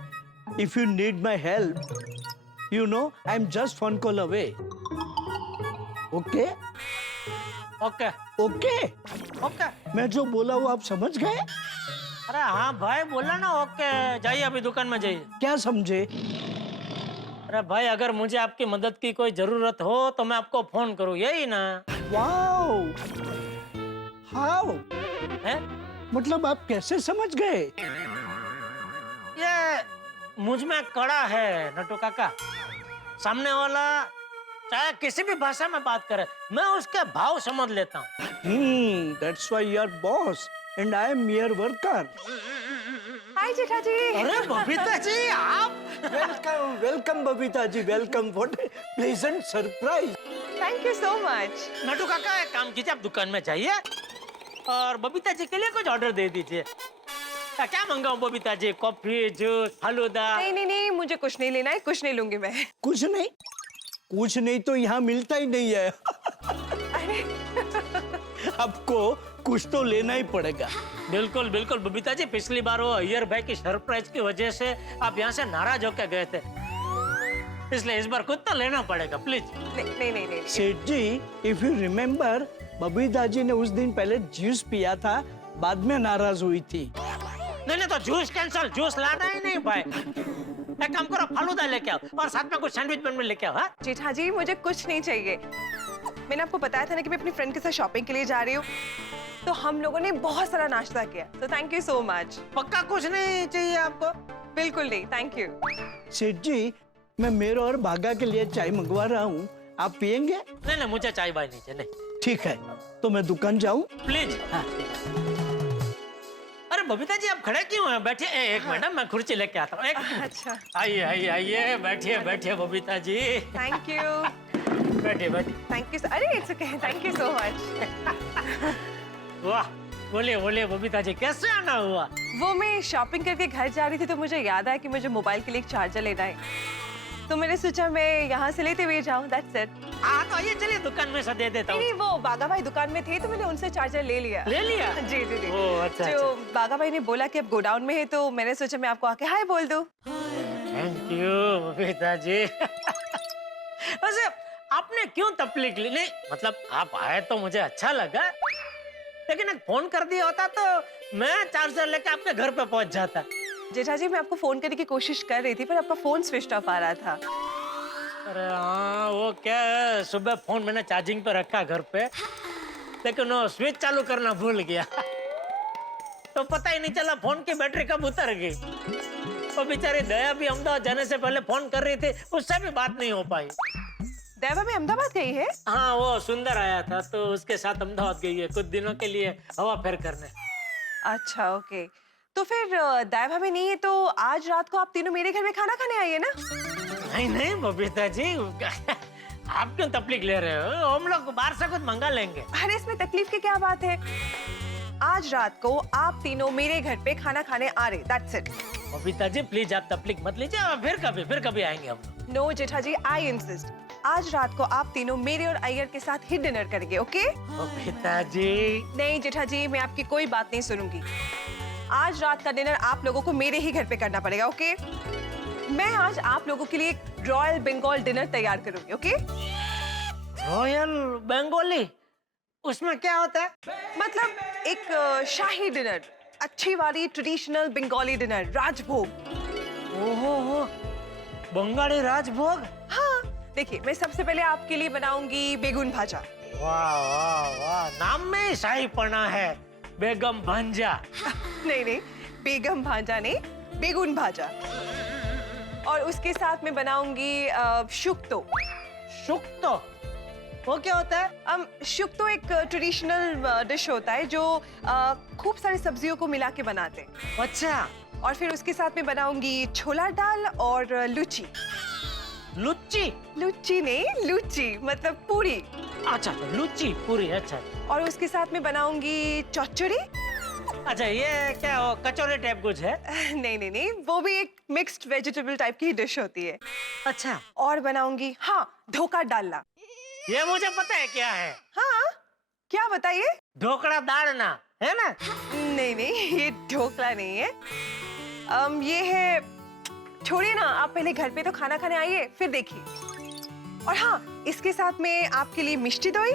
if you need my help, you know I am just phone call away. Okay okay okay okay. मैं जो बोला वो आप समझ गए? अरे हाँ भाई, बोला ना ओके। जाइए अभी दुकान में जाइए। क्या समझे? अरे भाई, अगर मुझे आपकी मदद की कोई जरूरत हो तो मैं आपको फोन करूँ, यही ना? Wow, how? है? मतलब आप कैसे समझ गए? ये मुझ में कड़ा है नट्टू काका। सामने वाला चाहे किसी भी भाषा में बात करे, मैं उसके भाव समझ लेता हूँ। That's why you are boss and I am mere worker. हाय जेठा जी। अरे बबीता जी, आप? Welcome Babita ji, welcome. What a pleasant surprise. Thank you so much. Nattu Kaka एक काम कीजिए, आप दुकान में जाइए और बबीता जी के लिए कुछ ऑर्डर दे दीजिए। क्या मंगाऊं बबीता जी? Coffee, juice, falooda? नहीं, मुझे कुछ नहीं लेना है, कुछ नहीं लूंगी मैं। कुछ नहीं तो यहाँ मिलता ही नहीं है। अरे आपको कुछ तो लेना ही पड़ेगा। बिल्कुल बिल्कुल बबीता जी, पिछली बार वो अय्यर भाई की सरप्राइज की वजह से आप यहाँ से नाराज होकर गए थे, इसलिए इस बार खुद तो लेना पड़ेगा, प्लीज। नहीं। सेठ जी, if you remember, Babita ji ने उस दिन पहले जूस पिया था, बाद में नाराज हुई थी। नहीं तो जूस कैंसल, जूस लाना ही नहीं भाई। एक काम करो, फालूदा लेके आओ और साथ में कुछ सैंडविच बन में लेके आओ। हाँ जेठा जी, मुझे कुछ नहीं चाहिए। मैंने आपको बताया था ना कि मैं अपनी फ्रेंड के साथ शॉपिंग के लिए जा रही हूँ, तो हम लोगों ने बहुत सारा नाश्ता किया, तो थैंक यू सो मच। पक्का कुछ नहीं चाहिए आपको? बिल्कुल नहीं, थैंक यू। सेठ जी, मैं मेरे और भागा के लिए चाय मंगवा रहा हूँ, आप पियेंगे? नहीं, मुझे चाय बाय नहीं चाहिए। ठीक है, तो मैं दुकान जाऊँ? प्लीज। हाँ। अरे बबीता जी, आप खड़े क्यों हैं? बैठिए। एक मिनट, मैं कुर्सी लेके आता हूँ। अच्छा, आइए, बैठिए बबीता जी। Thank you. बैठिए। Thank you. अरे it's okay, thank you so much. वाह, बोलिए बबीता जी, कैसे आना हुआ? वो मैं शॉपिंग करके घर जा रही थी, तो मुझे याद आया कि मुझे मोबाइल के लिए एक चार्जर लेना है, तो मैंने सोचा मैं यहाँ से लेते हुए जाऊँ। That's it. हाँ तो आइए चलिए दुकान में से दे देता हूँ। नहीं वो बागा भाई दुकान में थे तो मैंने उनसे चार्जर ले लिया। ले लिया? जी जी जी। ओह, अच्छा, जो बागा भाई ने बोला कि अब गोडाउन में है तो मैंने सोचा मैं आपको आके हाय बोल दूं। थैंक यू बबीता जी। वैसे आपने क्यों तकलीफ ली? नहीं मतलब आप आए तो मुझे अच्छा लगा, लेकिन एक फोन कर दिया होता तो मैं चार्जर लेके आपके घर पे पहुंच जाता। जेठा जी मैं आपको फोन करने की कोशिश कर रही थी पर आपका फोन स्विच ऑफ आ रहा था। अरे हाँ वो क्या है, सुबह फोन मैंने चार्जिंग पे रखा घर पे, लेकिन वो स्विच चालू करना भूल गया तो पता ही नहीं चला फोन की बैटरी कब उतर गई। वो बेचारी दया भी अहमदाबाद जाने से पहले फोन कर रही थी, उससे भी बात नहीं हो पाई। दया भी अहमदाबाद गई है? हाँ वो सुंदर आया था तो उसके साथ अहमदाबाद गई है कुछ दिनों के लिए हवा फेर करने। अच्छा ओके, तो फिर दया भाभी नहीं है तो आज रात को आप तीनों मेरे घर में खाना खाने आइए ना। नहीं नहीं बबीता जी आप क्यों तकलीफ ले रहे हो, हम लोग बाहर से कुछ मंगा लेंगे। अरे इसमें तकलीफ की क्या बात है, आज रात को आप तीनों मेरे घर पे खाना खाने आ रहे, that's it. Babita ji please आप तकलीफ मत लीजिए, फिर कभी आएंगे हम लोग। No Jetha ji I insist, आज रात को आप तीनों मेरे और अय्यर के साथ ही डिनर करेंगे, ओके? बबीता जी नहीं जेठा जी मैं आपकी कोई बात नहीं सुनूंगी, आज रात का डिनर आप लोगों को मेरे ही घर पे करना पड़ेगा, ओके? मैं आज आप लोगों के लिए एक रॉयल बंगाल डिनर तैयार करूंगी, ओके? रॉयल बंगाली, उसमें क्या होता है? मतलब एक शाही डिनर, अच्छी वाली ट्रेडिशनल बंगाली डिनर, राजभोग। ओहो बंगाली राजभोग। हाँ देखिए मैं सबसे पहले आपके लिए बनाऊंगी बेगुन भाजा। वाह वाह वाह, नाम में ही शाहीपना है, बेगम भांजा। नहीं नहीं बेगम भांजा नहीं, बेगुन भाजा। और उसके साथ में बनाऊंगी शुक्तो। शुक्तो वो क्या होता है? शुक्तो एक ट्रेडिशनल डिश होता है जो खूब सारी सब्जियों को मिला के बनाते हैं। अच्छा। और फिर उसके साथ में बनाऊंगी छोला दाल और लुची। लुच्ची? लुच्ची नहीं लुची मतलब पूरी। अच्छा तो लुच्ची पूरी, अच्छा। और उसके साथ में बनाऊंगी चौचड़ी। अच्छा ये क्या वो कचौरी टाइप कुछ है? नहीं नहीं नहीं वो भी एक मिक्स्ड वेजिटेबल टाइप की डिश होती है। अच्छा। और बनाऊंगी हाँ धोखा डालना। ये मुझे पता है क्या है। हाँ क्या बताइए? ढोकड़ा डालना है ना? नहीं नहीं ये ढोकला नहीं है, ये है, छोड़िए ना, आप पहले घर पे तो खाना खाने आइए फिर देखिए। और हाँ इसके साथ में आपके लिए मिष्टी दोई,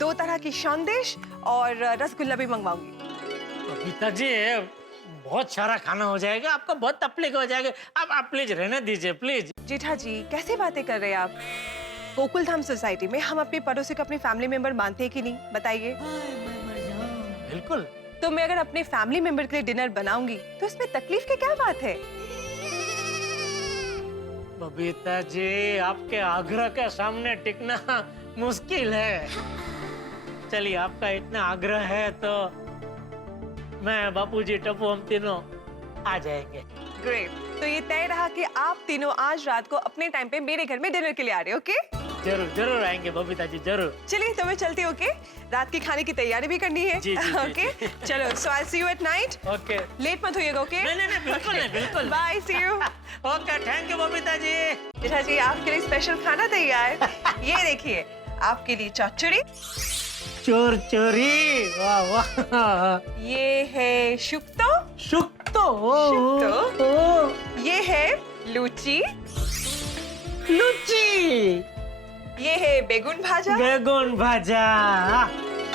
2 तरह की संदेश और रसगुल्ला भी मंगवाऊंगी। पिताजी बहुत सारा खाना हो जाएगा, आपको बहुत तकलीफ हो जाएगा, आप प्लीज रहने दीजिए प्लीज। जेठा जी कैसे बातें कर रहे हैं आप? गोकुलधाम सोसाइटी में हम अपने पड़ोसी को अपने फैमिली मेंबर मानते हैं कि नहीं बताइए? बिल्कुल। तो मैं अगर अपने फैमिली मेंबर के लिए डिनर बनाऊंगी तो इसमें तकलीफ की क्या बात है? बबीता जी आपके आग्रह के सामने टिकना मुश्किल है। चलिए आपका इतना आग्रह है तो मैं बापूजी टप्पू हम तीनों आ जाएंगे। ग्रेट, तो ये तय रहा कि आप तीनों आज रात को अपने टाइम पे मेरे घर में डिनर के लिए आ रहे हो, ओके? जरूर जरूर आएंगे बबीता जी जरूर। चलिए तो मैं चलती हूँ, ओके? रात की खाने की तैयारी भी करनी है। जी, जी, ओके चलो, so I see you at night. Okay. Late मत होइएगा, ओके? नहीं बिल्कुल नहीं बिल्कुल। Bye, see you. Okay thank you Babita ji. Jetha ji आपके लिए स्पेशल खाना तैयार। ये देखिए आपके लिए चौचड़ी, चोर चोरी, वाह वाह। ये है शुक्तो, शुक्तो, शुक्तो। ये है लुची, लुची। ये है बेगुन भाजा, बेगुन भाजा।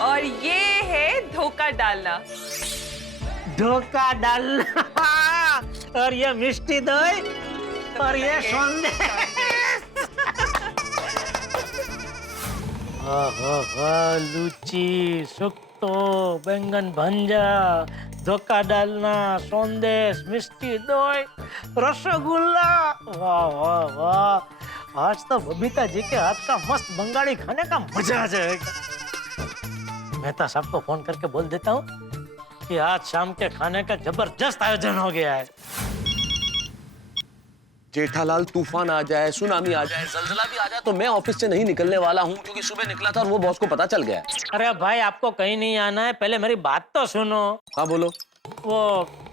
और ये है धोखा डालना। धोखा डालना। और ये मिष्टी दोई और ये संदेश। लुची, सुक्तो, बैंगन भंजा, धोखा डालना, संदेश, मिष्टी दोई, रसगुल्ला, वाह वाह वाह। आज तो बबीता जी के हाथ का मस्त बंगाली खाने का मजा आ जाएगा। मैं तो सबको फोन करके बोल देता हूँ कि आज शाम के खाने का जबरदस्त आयोजन हो गया है। जेठालाल तूफान आ जाए, सुनामी आ जाए, जलजला भी आ जाए तो मैं ऑफिस से नहीं निकलने वाला हूँ, क्योंकि सुबह निकला था और वो बॉस को पता चल गया। अरे भाई आपको कहीं नहीं आना है, पहले मेरी बात तो सुनो। हाँ बोलो। वो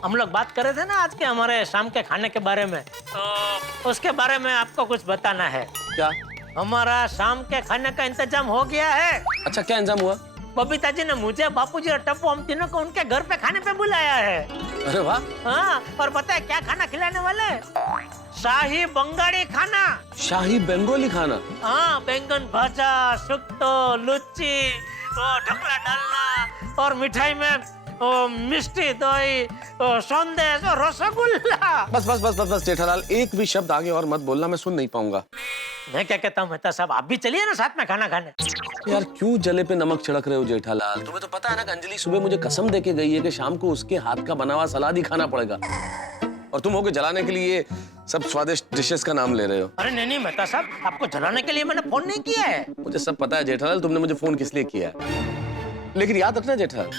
हम लोग बात कर रहे थे ना आज के हमारे शाम के खाने के बारे में, तो उसके बारे में आपको कुछ बताना है। क्या? हमारा शाम के खाने का इंतजाम हो गया है। अच्छा, क्या इंतजाम हुआ? बबीता जी ने मुझे, बापूजी और टप्पू हम तीनों को उनके घर पे खाने पे बुलाया है। अरे वाह। हाँ, और पता है क्या खाना खिलाने वाले? शाही बंगाली खाना। शाही बंगाली खाना? हाँ, बैंगन भाजा, सुक्तो, लुच्ची, ढोकला डालना और मिठाई में मिष्टी दही, संदेश और रसगुल्ला। बस बस बस बस बस जेठालाल, एक भी शब्द आगे और मत बोलना, मैं सुन नहीं पाऊंगा। मैं क्या कहता हूँ मेहता साहब, आप भी चलिए ना साथ में खाना खाने। यार क्यों जले पे नमक छिड़क रहे हो जेठालाल? तुम्हें तो पता है ना कि अंजलि सुबह मुझे कसम दे के गई है कि शाम को उसके हाथ का बना हुआ सलाद ही खाना पड़ेगा, और तुम होके जलाने के लिए सब स्वादिष्ट डिशेस का नाम ले रहे हो। अरे नहीं मेहता साहब, आपको जलाने के लिए मैंने फोन नहीं किया है। मुझे सब पता है जेठालाल, तुमने मुझे फोन किस लिए किया है, लेकिन याद रखना जेठालाल,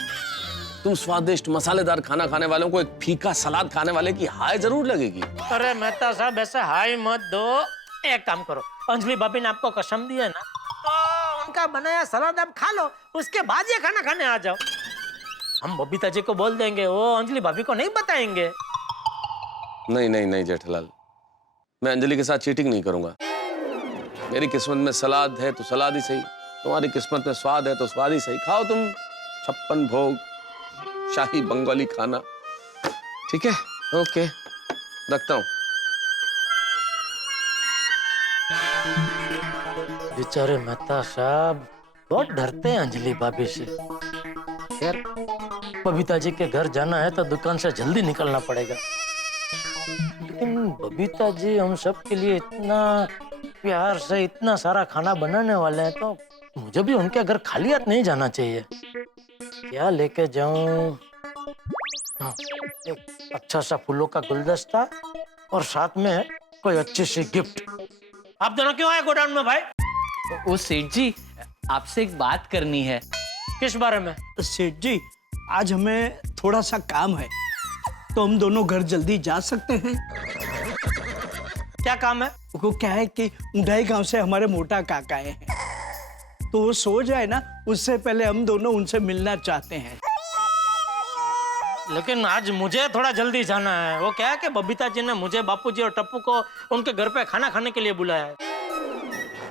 तुम स्वादिष्ट मसालेदार खाना खाने वालों को एक फीका सलाद खाने वाले की हाय जरूर लगेगी। अरे मेहता साहब ऐसे हाय मत दो, एक काम करो, अंजलि भाभी ने आपको कसम दी है ना, तो उनका बनाया सलाद आप खा लो, उसके बाद ये खाना खाने आ जाओ। हम बबीता जी को बोल देंगे, वो अंजलि भाभी को नहीं बताएंगे। नहीं नहीं नहीं जेठालाल, मैं अंजलि के साथ चीटिंग नहीं करूंगा। मेरी किस्मत में सलाद है तो सलाद ही सही, तुम्हारी किस्मत में स्वाद है तो स्वाद ही सही। खाओ तुम 56 भोग शाही बंगाली खाना। ठीक है, ओके, रखता हूँ। बेचारे मेहता साहब बहुत डरते हैं अंजलि भाभी से। यार बबीता जी के घर जाना है तो दुकान से जल्दी निकलना पड़ेगा, लेकिन बबीता जी हम सब के लिए इतना प्यार से इतना सारा खाना बनाने वाले हैं, तो मुझे भी उनके घर खाली हाथ नहीं जाना चाहिए। क्या लेके जाऊं? हाँ, एक अच्छा सा फूलों का गुलदस्ता और साथ में कोई अच्छी सी गिफ्ट। आप दोनों क्यों आए गोडाउन में भाई? ओ सेठ जी, आपसे एक बात करनी है। किस बारे में? सेठ जी, आज हमें थोड़ा सा काम है, तो हम दोनों घर जल्दी जा सकते हैं? क्या काम है? वो क्या है कि उंडाई गांव से हमारे मोटा काका आए हैं, तो वो सो जाए ना, उससे पहले हम दोनों उनसे मिलना चाहते हैं। लेकिन आज मुझे थोड़ा जल्दी जाना है। वो क्या है कि बबीता जी ने मुझे, बापूजी और टप्पू को उनके घर पे खाना खाने के लिए बुलाया है।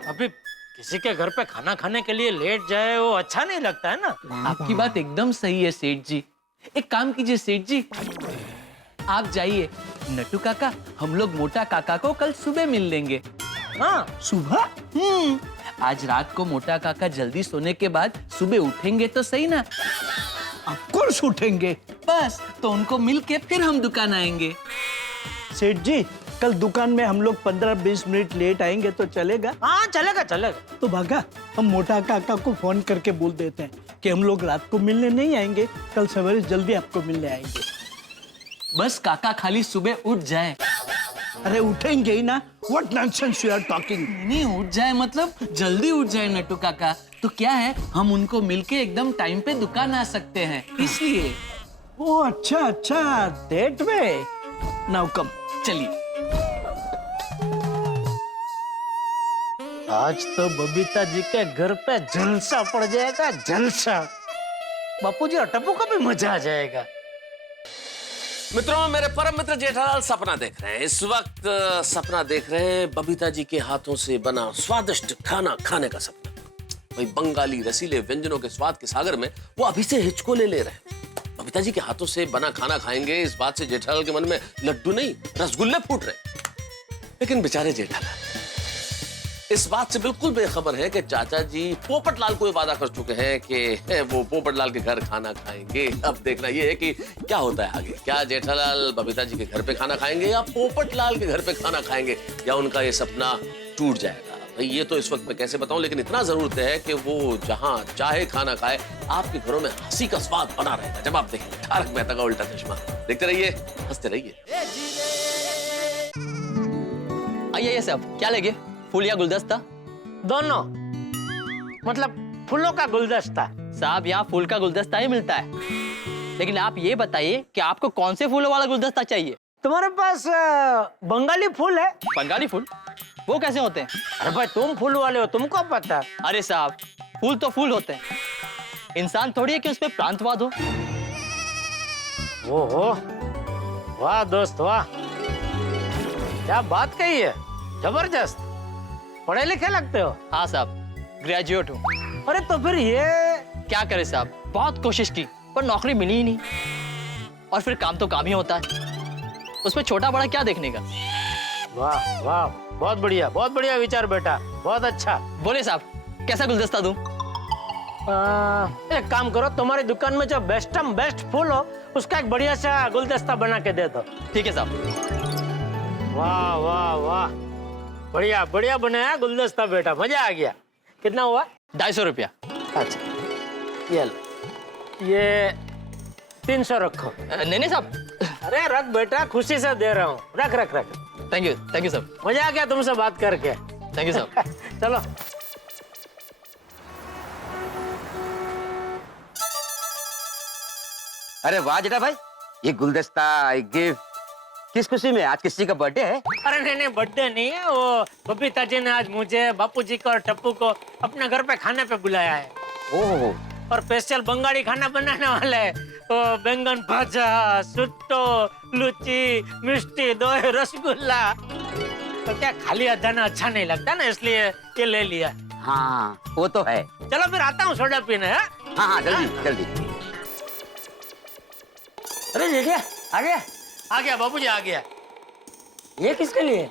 अभी किसी के घर पे खाना खाने के लिए लेट जाए वो अच्छा नहीं लगता है ना। आपकी बात एकदम सही है सेठ जी। एक काम कीजिए सेठ जी, आप जाइए, नट्टू काका हम लोग मोटा काका को कल सुबह मिल लेंगे। हाँ सुबह? आज रात को मोटा काका जल्दी सोने के बाद सुबह उठेंगे तो सही ना? ऑफकोर्स उठेंगे। बस तो उनको मिल के फिर हम दुकान आएंगे। सेठ जी, कल दुकान में हम लोग 15-20 मिनट लेट आएंगे तो चलेगा? हाँ चलेगा चलेगा। तो भागा, हम मोटा काका को फोन करके बोल देते हैं कि हम लोग रात को मिलने नहीं आएंगे, कल सवेरे जल्दी आपको मिलने आएंगे। बस काका खाली सुबह उठ जाए। अरे उठेंगे ही ना, what nonsense you are talking. नहीं उठ जाए मतलब जल्दी उठ जाए नट्टू काका, तो क्या है हम उनको मिलके एकदम टाइम पे दुकान आ सकते हैं, इसलिए। ओ अच्छा अच्छा, दैट वे। नाउ कम, चलिए। आज तो बबीता जी के घर पे जलसा पड़ जाएगा, जलसा। बापूजी और टप्पू को भी मजा आ जाएगा। मित्रों, मेरे परम मित्र जेठालाल सपना देख रहे हैं। इस वक्त सपना देख रहे हैं बबीता जी के हाथों से बना स्वादिष्ट खाना खाने का सपना। भाई बंगाली रसीले व्यंजनों के स्वाद के सागर में वो अभी से हिचकोले ले रहे हैं। बबीता जी के हाथों से बना खाना खाएंगे, इस बात से जेठालाल के मन में लड्डू नहीं रसगुल्ले फूट रहे। लेकिन बेचारे जेठालाल इस बात से बिल्कुल बेखबर है कि चाचा जी पोपटलाल को वादा कर चुके हैं कि वो पोपटलाल के घर खाना खाएंगे। अब देखना ये है कि क्या होता है आगे। क्या जेठालाल बबीता जी के घर पे खाना खाएंगे या पोपटलाल के घर पे खाना खाएंगे, या उनका ये सपना टूट जाएगा? भाई ये तो इस वक्त मैं कैसे बताऊं, लेकिन इतना जरूर है कि वो जहां चाहे खाना खाए, आपके घरों में हंसी का स्वाद बना रहेगा जब आप देखेंगे तारक मेहता का उल्टा चश्मा। देखते रहिए, हंसते रहिए। आइए साहब, क्या लेंगे, फूल या गुलदस्ता? दोनों, मतलब फूलों का गुलदस्ता। साहब यहाँ फूल का गुलदस्ता ही मिलता है, लेकिन आप ये बताइए कि आपको कौन से फूलों वाला गुलदस्ता चाहिए? तुम्हारे पास बंगाली फूल है? बंगाली फूल? वो कैसे होते हैं? अरे भाई तुम फूल वाले हो, तुमको पता। अरे साहब, फूल तो फूल होते हैं, इंसान थोड़ी है कि उसमें प्रांतवाद हो। ओहो, वाह दोस्त वाह, क्या बात कही है, जबरदस्त। पढ़े लिखे लगते हो? हाँ साहब, ग्रेजुएट हूँ। अरे तो फिर ये क्या करे साहब, बहुत कोशिश की पर नौकरी मिली ही नहीं। और फिर काम तो काम ही होता है, उसमें छोटा बड़ा क्या देखने का। वाह वाह, बहुत बढ़िया विचार बेटा, बहुत अच्छा। बोले साहब, कैसा गुलदस्ता दूं? एक काम करो, तुम्हारी दुकान में जो बेस्ट फूल हो उसका एक बढ़िया सा गुलदस्ता बना के दे दो। ठीक है साहब। वाह वाह वाह, बढ़िया बनाया गुलदस्ता बेटा, मजा आ गया। कितना हुआ? 250 रुपया। अच्छा ये लो, ये 300 रखो। नहीं साहब। अरे रख बेटा, खुशी से दे रहा हूँ, रख। थैंक यू साहब। मजा आ गया तुमसे बात करके। थैंक यू साहब। चलो। अरे वाह जेठा भाई, ये गुलदस्ता, ये गिफ्ट किस खुशी में? आज किसी का बर्थडे है? अरे नहीं, बर्थडे नहीं है, वो बबीता जी ने आज मुझे, बापूजी को और टप्पू को अपने घर पे खाने पे बुलाया है। ओह, और स्पेशल बंगाली खाना बनाने वाले हैं। वो बैंगन भाजा, सुट्टो, लुची, मिष्टी, दही, रसगुल्ला। तो क्या खाली हाथ जाना अच्छा नहीं लगता ना, इसलिए ये ले लिया। हाँ वो तो है। चलो फिर आता हूँ सोडा पीने। हाँ जल्दी। अरे जेठिया आ गया बाबूजी आ गया। ये किसके लिए?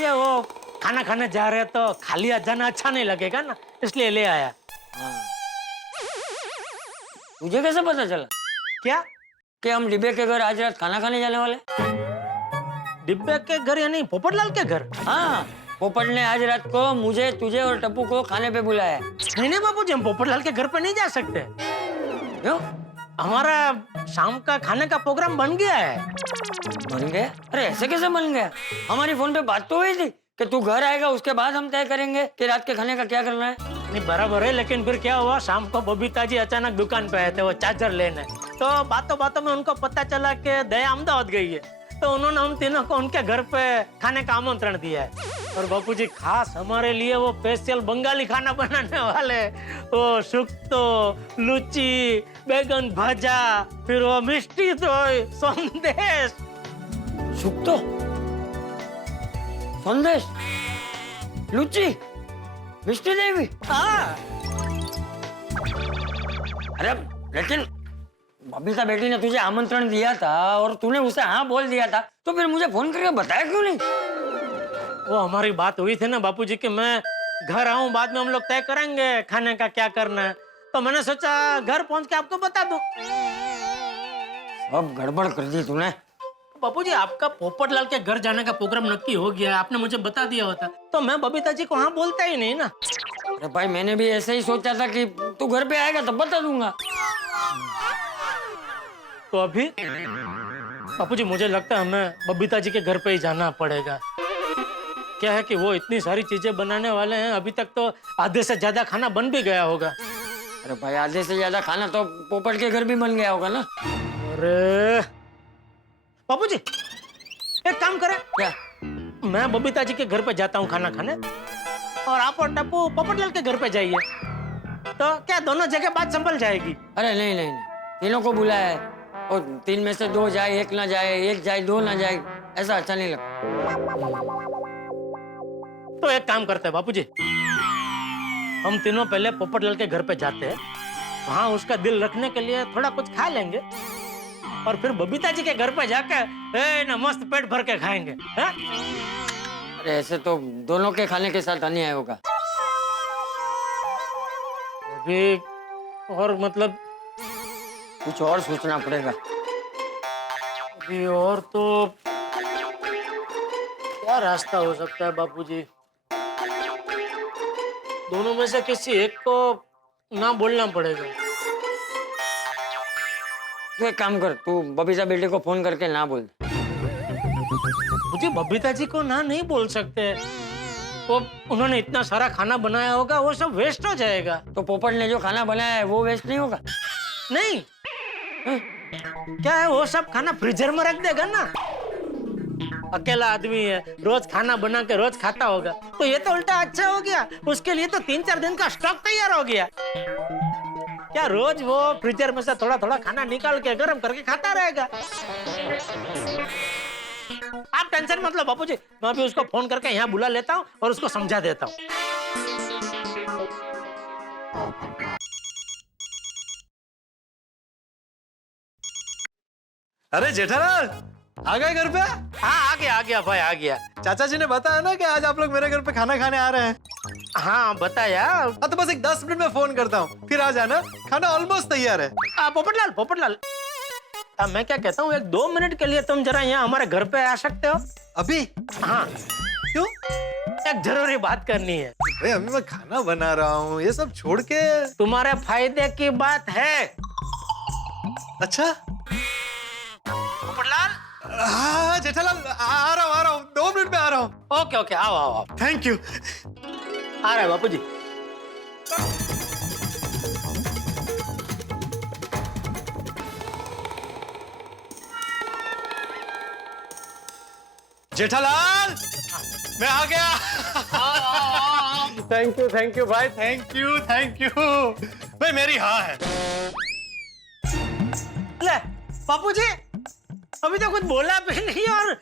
ये वो खाना खाने जा रहे तो खाली हाथ जाना अच्छा नहीं लगेगा ना, इसलिए ले आया। मुझे कैसे पता चला? क्या? कि हम डिब्बे के घर आज रात खाना खाने जाने वाले? डिब्बे के घर यानी पोपटलाल के घर? हाँ, पोपट ने आज रात को मुझे, तुझे और टप्पू को खाने पे बुलाया। नहीं बाबूजी, हम पोपटलाल के घर पे नहीं जा सकते। क्यों? हमारा शाम का खाने का प्रोग्राम बन गया है। बन गया? अरे ऐसे कैसे बन गया? हमारी फोन पे बात तो हुई थी कि तू घर आएगा, उसके बाद हम तय करेंगे कि रात के खाने का क्या करना है। नहीं बराबर है, लेकिन फिर क्या हुआ, शाम को बबीता जी अचानक दुकान पे आए थे वो चार्जर लेने। तो बातों में उनको पता चला कि दया अहमदाबाद गई है, तो उन्होंने हम तीनों को उनके घर पे खाने का आमंत्रण दिया है। और बापूजी खास हमारे लिए वो स्पेशल बंगाली खाना बनाने वाले, वो सुक्तो, लुची, बैगन भाजा, फिर वो मिष्टी, दही, संदेश। सुक्तो, संदेश, लुची, मिष्टी देवी। हाँ। अरे लेकिन बबीता बेटी ने तुझे आमंत्रण दिया था और तूने उसे हाँ बोल दिया था, तो फिर मुझे फोन करके बताया क्यों नहीं? वो हमारी बात हुई थी ना बापूजी कि मैं घर आऊं, बाद में हम लोग तय करेंगे खाने का क्या करना है। तो मैंने सोचा घर पहुंच के आपको बता दूं। सब गड़बड़ कर दी तूने। बापूजी आपका पोपटलाल के घर जाने का प्रोग्राम नक्की हो गया, आपने मुझे बता दिया होता तो मैं बबीता जी को हाँ बोलता ही नहीं ना। अरे भाई मैंने भी ऐसे ही सोचा था कि तू घर पे आएगा तो बता दूंगा। तो अभी बापूजी मुझे लगता है हमें बबीता जी के घर पे ही जाना पड़ेगा। क्या है कि वो इतनी सारी चीजें बनाने वाले हैं, अभी तक तो आधे से ज्यादा खाना बन भी गया होगा। अरे भाई आधे से ज्यादा खाना तो पोपट के घर भी बन गया होगा ना। अरे बापूजी एक काम करें क्या? मैं बबीता जी के घर पे जाता हूँ खाना खाने, और आप और टप्पू पोपटलाल के घर पे जाइए, तो क्या दोनों जगह बात संभल जाएगी? अरे नहीं, तीनों को बुलाया है और 3 में से 2 जाए, 1 ना जाए, 1 जाए 2 ना जाए, ऐसा अच्छा नहीं लगता। तो एक काम करते हैं बापूजी, हम तीनों पहले पोपटलाल के घर पे जाते हैं, वहाँ उसका दिल रखने के लिए थोड़ा कुछ खा लेंगे, और फिर बबीता जी के घर पे जाकर मस्त पेट भर के खाएंगे। है? अरे ऐसे तो दोनों के खाने के साथ अन्याय होगा। अभी और मतलब कुछ और सोचना पड़ेगा। अभी और तो क्या रास्ता हो सकता है बापूजी? दोनों में से किसी एक को ना बोलना पड़ेगा। तू एक काम कर, तू बबीता बेटे को फोन करके ना बोल। मुझे बबीता जी को ना नहीं बोल सकते, वो उन्होंने इतना सारा खाना बनाया होगा, वो सब वेस्ट हो जाएगा। तो पोपट ने जो खाना बनाया है वो वेस्ट नहीं होगा? नहीं क्या है, वो सब खाना फ्रीजर में रख देगा ना। अकेला आदमी है, रोज खाना बना के रोज खाता होगा, तो ये तो उल्टा अच्छा हो गया, उसके लिए तो 3-4 दिन का स्टॉक तैयार हो गया। क्या रोज वो फ्रीजर में से थोड़ा थोड़ा खाना निकाल के गर्म करके खाता रहेगा। आप टेंशन मत लो बापूजी, मैं अभी उसको फोन करके यहाँ बुला लेता हूँ और उसको समझा देता हूँ। अरे जेठालाल, आ गए घर पे? हाँ आ गया भाई आ गया। चाचा जी ने बताया ना कि आज आप लोग मेरे घर पे खाना खाने आ रहे हैं। हाँ बताया। हाँ तो बस एक 10 मिनट में फोन करता हूँ, फिर आ जाना। खाना ऑलमोस्ट तैयार है। पोपटलाल, मैं क्या कहता हूँ, 1-2 मिनट के लिए तुम जरा यहाँ हमारे घर पे आ सकते हो? अभी? हाँ। क्यों? एक जरूरी बात करनी है। अरे अभी मैं खाना बना रहा हूँ, ये सब छोड़ के। तुम्हारे फायदे की बात है। अच्छा पोपटलाल? हाँ जेठालाल, आ रहा हूँ 2 मिनट में आ रहा हूँ। ओके आओ। Thank you. आ रहा है बापूजी। जेठालाल, मैं आ गया। थैंक यू भाई, थैंक यू। भाई मेरी हाँ है। ले बापूजी, अभी तो कुछ बोला भी नहीं और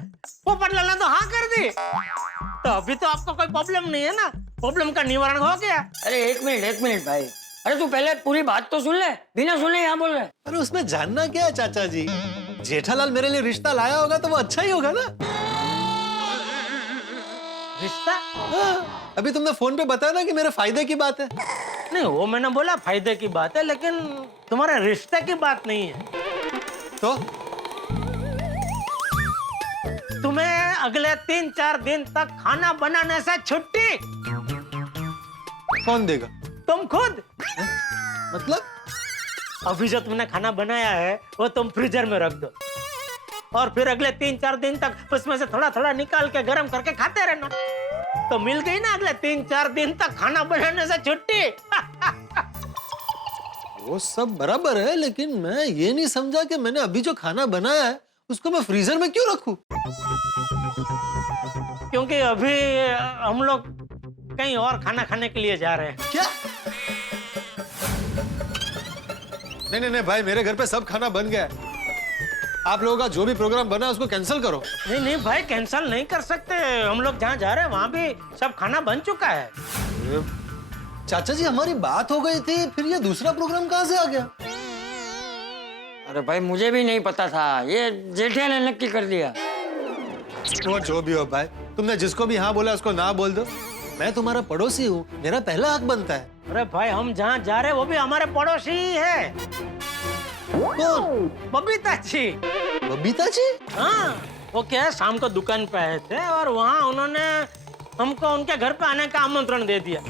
पोपटलाल ने तो हाँ कर दी। तो अभी तो आपको कोई प्रॉब्लम नहीं है ना? प्रॉब्लम का निवारण हो गया। अरे एक मिनट भाई, अरे तू पहले पूरी बात तो सुन ले, बिना सुने यहाँ बोल रहे। अरे उसमें जानना क्या है चाचा जी, जेठालाल मेरे लिए रिश्ता लाया होगा तो वो अच्छा ही होगा ना। रिश्ता? हाँ, अभी तुमने फोन पे बताया ना कि मेरे फायदे की बात है। नहीं वो मैंने बोला फायदे की बात है, लेकिन तुम्हारे रिश्ते की बात नहीं है। तो तुम्हें अगले 3-4 दिन तक खाना बनाने से छुट्टी। कौन देगा? तुम खुद। मतलब? अभी जो तुमने खाना बनाया है वो तुम फ्रीजर में रख दो और फिर अगले 3-4 दिन तक उसमें से थोड़ा थोड़ा निकाल के गर्म करके खाते रहना। तो मिल गई ना अगले 3-4 दिन तक खाना बनाने से छुट्टी। वो सब बराबर है, लेकिन मैं ये नहीं समझा कि मैंने अभी जो खाना बनाया है उसको मैं फ्रीजर में क्यों रखूं? क्योंकि अभी हम लोग कहीं और खाना खाने के लिए जा रहे हैं। क्या? नहीं भाई, मेरे घर पे सब खाना बन गया है। आप लोगों का जो भी प्रोग्राम बना उसको कैंसिल करो। नहीं भाई, कैंसिल नहीं कर सकते। हम लोग जहाँ जा रहे हैं वहाँ भी सब खाना बन चुका है। चाचा जी हमारी बात हो गई थी, फिर ये दूसरा प्रोग्राम कहाँ से आ गया? अरे भाई मुझे भी नहीं पता था, ये जेठिया ने नक्की कर दिया। वो जो भी हो भाई, तुमने जिसको भी हाँ बोला उसको ना बोल दो। मैं तुम्हारा पड़ोसी हूँ, मेरा पहला हक बनता है। अरे भाई हम जहाँ जा रहे हैं वो भी हमारे पड़ोसी ही है। कौन? बबीता जी। बबीता जी? हाँ, वो क्या है, शाम को दुकान पे आए थे और वहाँ उन्होंने हमको उनके घर पे आने का आमंत्रण दे दिया।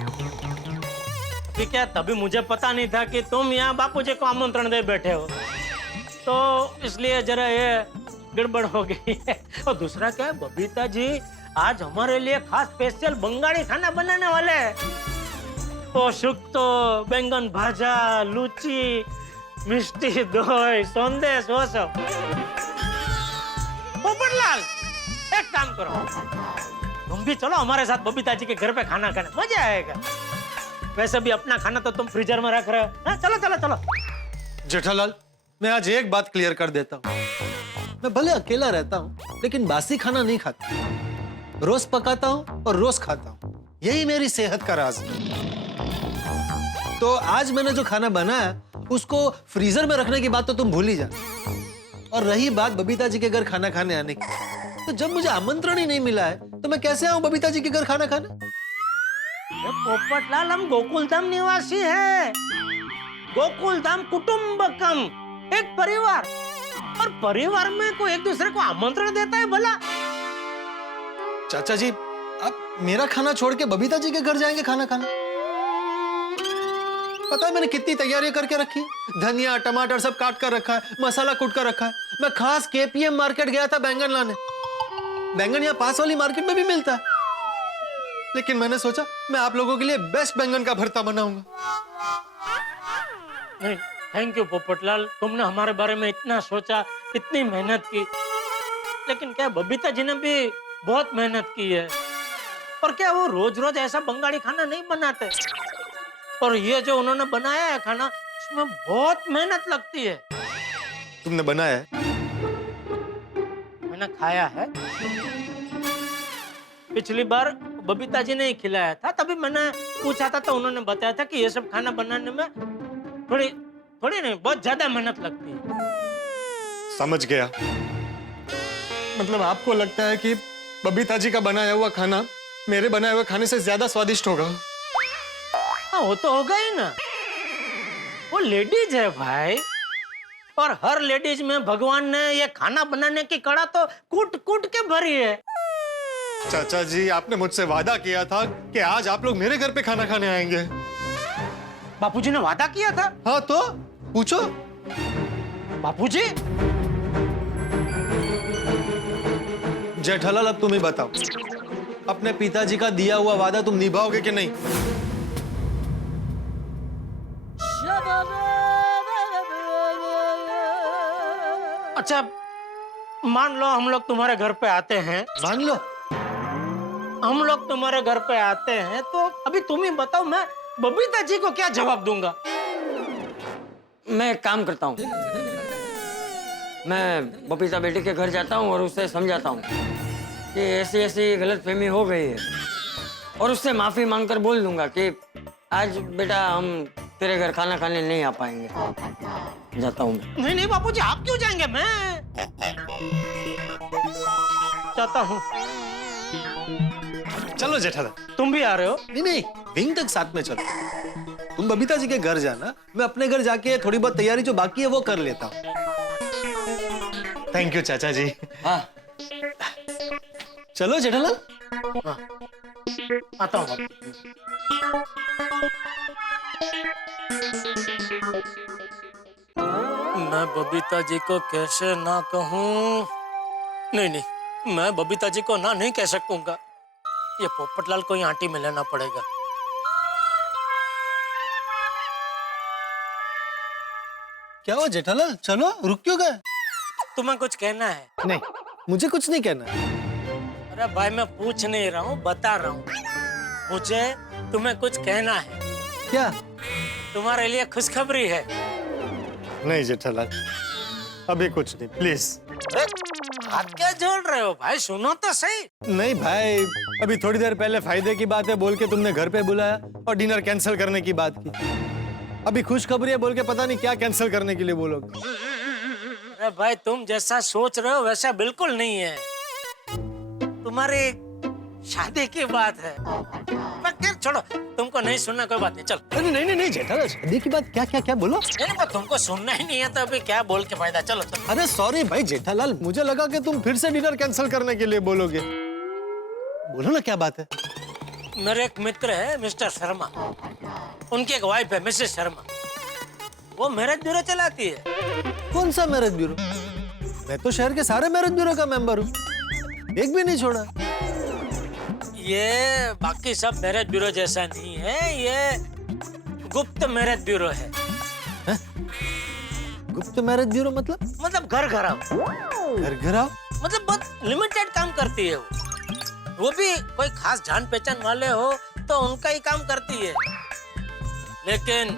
ठीक है, तभी मुझे पता नहीं था कि तुम यहाँ बापूजी को आमंत्रण दे बैठे हो, तो इसलिए जरा ये गड़बड़ हो गई है। और दूसरा क्या है, बबीता जी आज हमारे लिए खास स्पेशल बंगाली खाना बनाने वाले हैं। तो शुक्तो, बैंगन भाजा, लूची, मिष्टी दोई, संदेश, वो सब। पोपटलाल, एक काम करो, तुम भी चलो हमारे साथ बबीता जी के घर पे खाना खाने, मजा आएगा। वैसे भी अपना खाना तो तुम फ्रीजर में रख रहे हो। हाँ, चलो। जेठालाल, मैं आज एक बात क्लियर कर देता हूँ। मैं भले अकेला रहता हूँ, लेकिन बासी खाना नहीं खाता। रोज पकाता हूँ और रोज खाता हूँ, यही मेरी सेहत का राज है। तो आज मैंने जो खाना बनाया उसको फ्रीजर में रखने की बात तो तुम भूल ही जा। और रही बात बबीता जी के घर खाना खाने आने की, तो जब मुझे आमंत्रण ही नहीं मिला है तो मैं कैसे आऊं बबीता जी के घर खाना खाने? पोपटलाल, हम गोकुलधाम निवासी हैं। गोकुलधाम कुटुंबकम, एक परिवार, और परिवार में कोई एक दूसरे को आमंत्रण देता है भला? चाचा जी, आप मेरा खाना छोड़ के बबीता जी के घर जाएंगे खाना खाने? पता है मैंने कितनी तैयारियां करके रखी है? धनिया टमाटर सब काट कर रखा है, मसाला कूट कर रखा है। मैं खास केपीएम मार्केट गया था बैंगन लाने। बैंगन यहाँ पास वाली मार्केट में भी मिलता है, लेकिन मैंने सोचा मैं आप लोगों के लिए बेस्ट बैंगन का भरता बनाऊंगा। नहीं, थैंक यू पोपटलाल, तुमने हमारे बारे में इतना सोचा, इतनी मेहनत की। लेकिन क्या बबीता जी ने भी बहुत मेहनत की है, और क्या वो रोज रोज ऐसा बंगाली खाना नहीं बनाते। और ये जो उन्होंने बनाया है खाना, इसमें बहुत मेहनत लगती है। तुमने बनाया है? मैंने खाया है। पिछली बार बबीता जी ने ही खिलाया था, तभी मैंने पूछा था तो उन्होंने बताया था कि ये सब खाना बनाने में थोड़ी नहीं, बहुत ज्यादा मेहनत लगती है। समझ गया। मतलब आपको लगता है कि बबीता जी का बनाया हुआ खाना मेरे बनाए हुए खाने से ज्यादा स्वादिष्ट होगा? हाँ, वो तो होगा ही ना। वो लेडीज है भाई, और हर लेडीज में भगवान ने ये खाना बनाने की कला तो कूट कूट के भरी है। चाचा जी, आपने मुझसे वादा किया था कि आज आप लोग मेरे घर पे खाना खाने आएंगे। बापूजी ने वादा किया था? हाँ, तो पूछो। बापूजी? जेठालाल, अब तुम ही बताओ, अपने पिताजी का दिया हुआ वादा तुम निभाओगे कि नहीं? अच्छा, मान लो हम लोग तुम्हारे घर पे आते हैं। मान लो हम लोग तुम्हारे घर पे आते हैं, तो अभी तुम ही बताओ, मैं बबीता जी को क्या जवाब दूंगा? मैं एक काम करता हूँ, मैं बबीता बेटी के घर जाता हूँ और उससे समझाता हूँ कि ऐसी ऐसी गलतफहमी हो गई है, और उससे माफी मांगकर बोल दूंगा कि आज बेटा हम तेरे घर खाना खाने नहीं आ पाएंगे। जाता हूँ मैं। नहीं नहीं बापूजी, आप क्यों जाएंगे? मैं जाता हूँ। चलो जेठालाल। तुम भी आ रहे हो? नहीं, विंग तक साथ में चलो। तुम बबीता जी के घर जाना, मैं अपने घर जाके थोड़ी बहुत तैयारी जो बाकी है वो कर लेता हूँ। थैंक यू चाचा जी। हाँ, चलो जेठालाल। हाँ, आता हूँ। मैं बबीता जी को कैसे ना कहूँ? नहीं, मैं बबीता जी को ना नहीं कह सकूंगा। ये पोपटलाल को ही आंटी में लेना पड़ेगा। क्या हुआ जेठालाल? चलो, रुक क्यों गए? तुम्हें कुछ कहना है? नहीं, मुझे कुछ नहीं कहना। अरे भाई, मैं पूछ नहीं रहा हूँ, बता रहा हूँ। मुझे तुम्हें कुछ कहना है। क्या? तुम्हारे लिए खुशखबरी है। नहीं जेठालाल, अभी कुछ नहीं, प्लीज। हाथ क्या जोड़ रहे हो भाई? सुनो तो सही। नहीं भाई, अभी थोड़ी देर पहले फायदे की बात है बोल के तुमने घर पे बुलाया और डिनर कैंसिल करने की बात की। अभी खुशखबरी है बोल के पता नहीं क्या कैंसिल करने के लिए बोलोगे। अरे भाई, तुम जैसा सोच रहे हो वैसा बिल्कुल नहीं है। तुम्हारी शादी की बात है। मगर छोड़ो, तुमको नहीं सुनना, कोई बात नहीं, चलो। नहीं जेठालाल, शादी की बात क्या बोलो? नहीं, तुमको सुनना ही नहीं है तो अभी क्या बोल के फायदा? चलो। अरे सॉरी भाई जेठालाल, मुझे लगा कि तुम फिर से डिनर कैंसिल करने के लिए बोलोगे। बोलो ना, क्या बात है? मेरे एक मित्र है मिस्टर शर्मा, उनकी एक वाइफ है मिसेस शर्मा। वो मैरिज ब्यूरो चलाती है। कौन सा मैरिज ब्यूरो? मैं तो शहर के सारे मैरिज ब्यूरो का मेंबर हूँ, एक भी नहीं छोड़ा। ये बाकी सब मैरिज ब्यूरो जैसा नहीं है, ये गुप्त मैरिज ब्यूरो है। गुप्त मैरिज ब्यूरो मतलब घर घराव। मतलब बहुत लिमिटेड काम करती है वो भी कोई खास जान पहचान वाले हो तो उनका ही काम करती है, लेकिन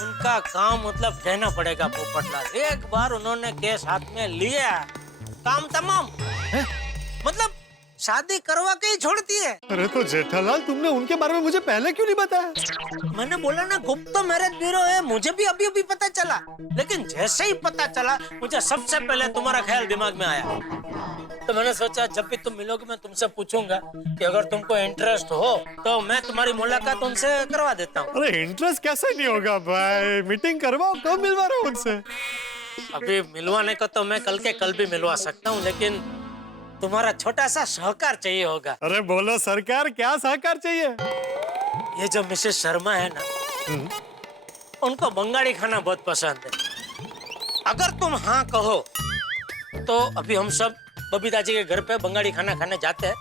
उनका काम मतलब कहना पड़ेगा पोपटलाल। एक बार उन्होंने केस हाथ में लिया, काम तमाम। मतलब शादी करवा के ही छोड़ती है। अरे तो जेठालाल, तुमने उनके बारे में मुझे पहले क्यों नहीं बताया? मैंने बोला ना, गुप्त मैरिज ब्यूरो है। मुझे भी अभी पता चला, लेकिन जैसे ही पता चला मुझे सबसे पहले तुम्हारा ख्याल दिमाग में आया। तो मैंने सोचा जब भी तुम मिलोगे मैं तुमसे पूछूंगा कि अगर तुमको इंटरेस्ट हो तो मैं तुम्हारी मुलाकात उनसे करवा देता हूँ। अरे इंटरेस्ट कैसे नहीं होगा भाई, मीटिंग करवाओ। कब मिलवा रहे हो उनसे? अभी मिलवाने को तो मैं कल के कल भी मिलवा सकता हूँ, लेकिन तुम्हारा छोटा सा सहकार चाहिए होगा। अरे बोलो सरकार, क्या सहकार चाहिए? ये जो मिसेस शर्मा है ना, उनको बंगाली खाना बहुत पसंद है। अगर तुम हाँ कहो तो अभी हम सब बबीता जी के घर पे बंगाली खाना खाने जाते हैं।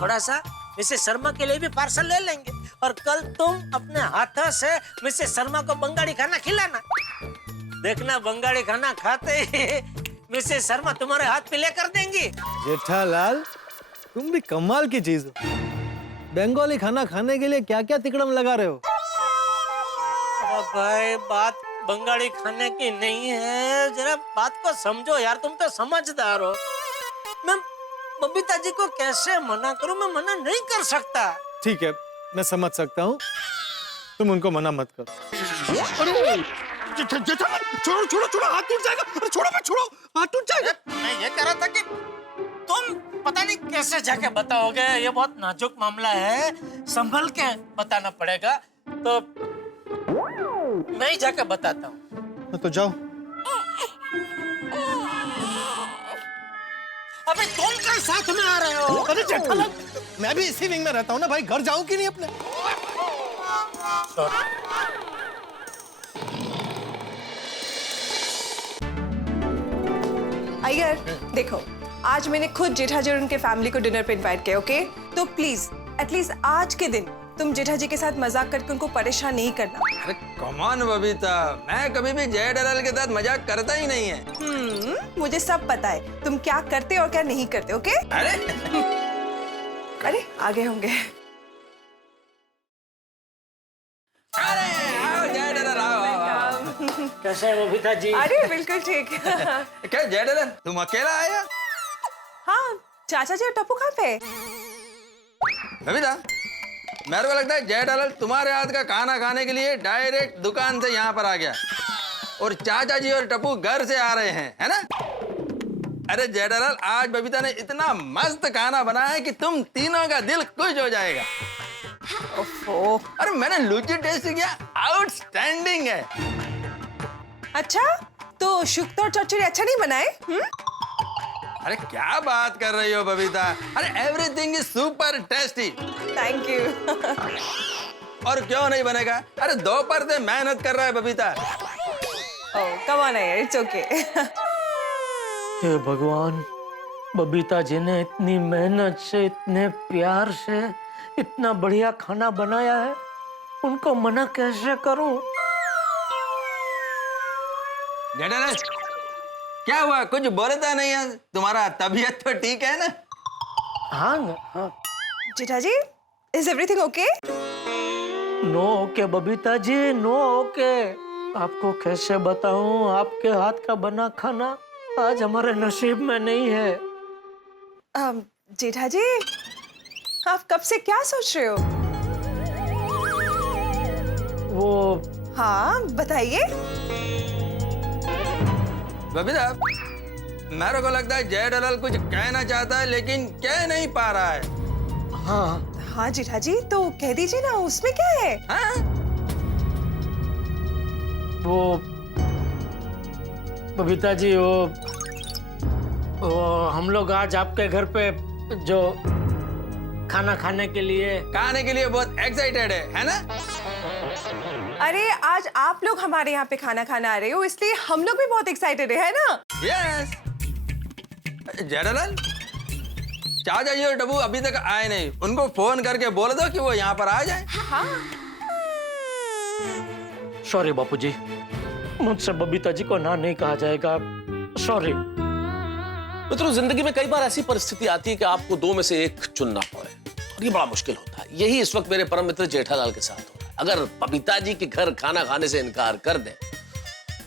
थोड़ा सा मिसेस शर्मा के लिए भी पार्सल ले लेंगे और कल तुम अपने हाथों से मिसेस शर्मा को बंगाली खाना खिलाना। देखना, बंगाली खाना खाते ही मिसेस शर्मा तुम्हारे हाथ पे लेकर देंगी। जेठालाल, तुम भी कमाल की चीज हो। बंगाली खाना खाने के लिए क्या क्या तिकड़म लगा रहे हो? भाई, बात बंगाली खाने की नहीं है। जरा बात को समझो यार, तुम तो समझदार हो। मैं बबीता जी को कैसे मना करूं? मैं मना नहीं कर सकता। ठीक है, मैं समझ सकता हूँ, तुम उनको मना मत करो। छोड़ो छोड़ो छोड़ो, हाथ टूट जाएगा। अरे छोड़ो मत, छोड़ो, हाथ टूट जाएगा। मैं ये कह रहा था कि तुम पता नहीं कैसे जाके बताओगे, ये बहुत नाजुक मामला है, संभल के बताना पड़ेगा। तो मैं ही जाके बताता हूँ। तो जाओ। अबे तुम कल साथ में आ रहे हो? अरे जेठालाल, मैं भी इसी विंग में रहता हूँ ना भाई, घर जाऊँ कि नहीं अपने? अय्यर, देखो आज मैंने खुद जेठाजी और उनके फैमिली को डिनर पे इनवाइट किया, ओके? तो प्लीज एटलीस्ट आज के दिन तुम जेठाजी के साथ मजाक करके उनको परेशान नहीं करना। अरे कम ऑन बबीता, मैं कभी भी जेठालाल के साथ मजाक करता ही नहीं है। मुझे सब पता है तुम क्या करते और क्या नहीं करते, ओके? अरे आगे होंगे। कैसे है बबीता जी? अरे बिल्कुल ठीक। क्या जेठालाल, तुम अकेला आया? हाँ, चाचा जी और टप्पू कहाँ पे? बबीता, मेरे को लगता है जेठालाल तुम्हारे हाथ का खाना खाने के लिए डायरेक्ट दुकान से यहाँ पर आ गया और चाचा जी और टप्पू घर से आ रहे हैं, है ना? अरे जेठालाल, आज बबीता ने इतना मस्त खाना बनाया है कि तुम तीनों का दिल खुश हो जाएगा। ओफो। अरे मैंने लुची टेस्ट किया, आउटस्टैंडिंग है। अच्छा, तो शुक्तो और चौचरी अच्छा नहीं बनाए? अरे क्या बात कर रही हो बबीता? अरे everything is super tasty. Thank you. और क्यों नहीं बनेगा? अरे दोपहर से मेहनत कर रहा है बबीता। ओह कम ऑन यार, इट्स ओके। हे भगवान, बबीता जी ने इतनी मेहनत से, इतने प्यार से इतना बढ़िया खाना बनाया है, उनको मना कैसे करूं? जेठालाल, क्या हुआ? कुछ बोलता नहीं है? तुम्हारा तबीयत तो ठीक है ना? हाँ। Jethaji, is everything okay? No okay Babita ji, no okay. आपको कैसे बताऊं, आपके हाथ का बना खाना आज हमारे नसीब में नहीं है। जेठाजी, आप कब से क्या सोच रहे हो? वो हाँ बताइए। बबीता, मेरे को लगता है जेठालाल कुछ कहना चाहता है लेकिन कह नहीं पा रहा है। हाँ जेठाजी, तो कह दीजिए ना, उसमें क्या है? हाँ? वो बबीता जी, वो हम लोग आज आपके घर पे जो खाना खाने के लिए बहुत एक्साइटेड है ना? अरे आज आप लोग हमारे यहाँ पे खाना खाना आ रहे हो, इसलिए हम लोग भी बहुत एक्साइटेड है ना? यस। जेठालाल, चाचा जी और टप्पू अभी तक आए नहीं, उनको फोन करके बोल दो कि वो यहाँ पर आ जाए। हाँ। सॉरी बापूजी, मुझसे बबीता जी को ना नहीं कहा जाएगा, सॉरी। मित्रों, जिंदगी में कई बार ऐसी परिस्थिति आती है कि आपको दो में से एक चुनना पड़े और ये बड़ा मुश्किल होता है। यही इस वक्त मेरे परम मित्र जेठालाल के साथ हो रहा है। अगर बबीता जी के घर खाना खाने से इनकार कर दें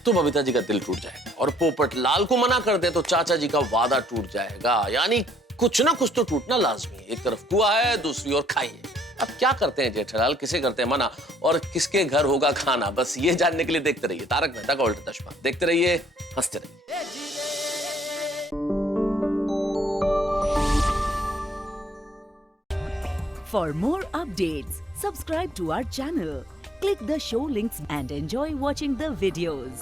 तो बबीता जी का दिल टूट जाएगा, और पोपट लाल को मना कर दें तो चाचा जी का वादा टूट जाएगा। यानी कुछ ना कुछ तो टूटना लाजमी है। एक तरफ कुआं है, दूसरी ओर खाई है। अब क्या करते हैं जेठालाल, किसे करते हैं मना और किसके घर होगा खाना? बस ये जानने के लिए देखते रहिए तारक मेहता का उल्टा चश्मा। देखते रहिए, हंसते रहिए। For more updates, subscribe to our channel, click the show links and enjoy watching the videos.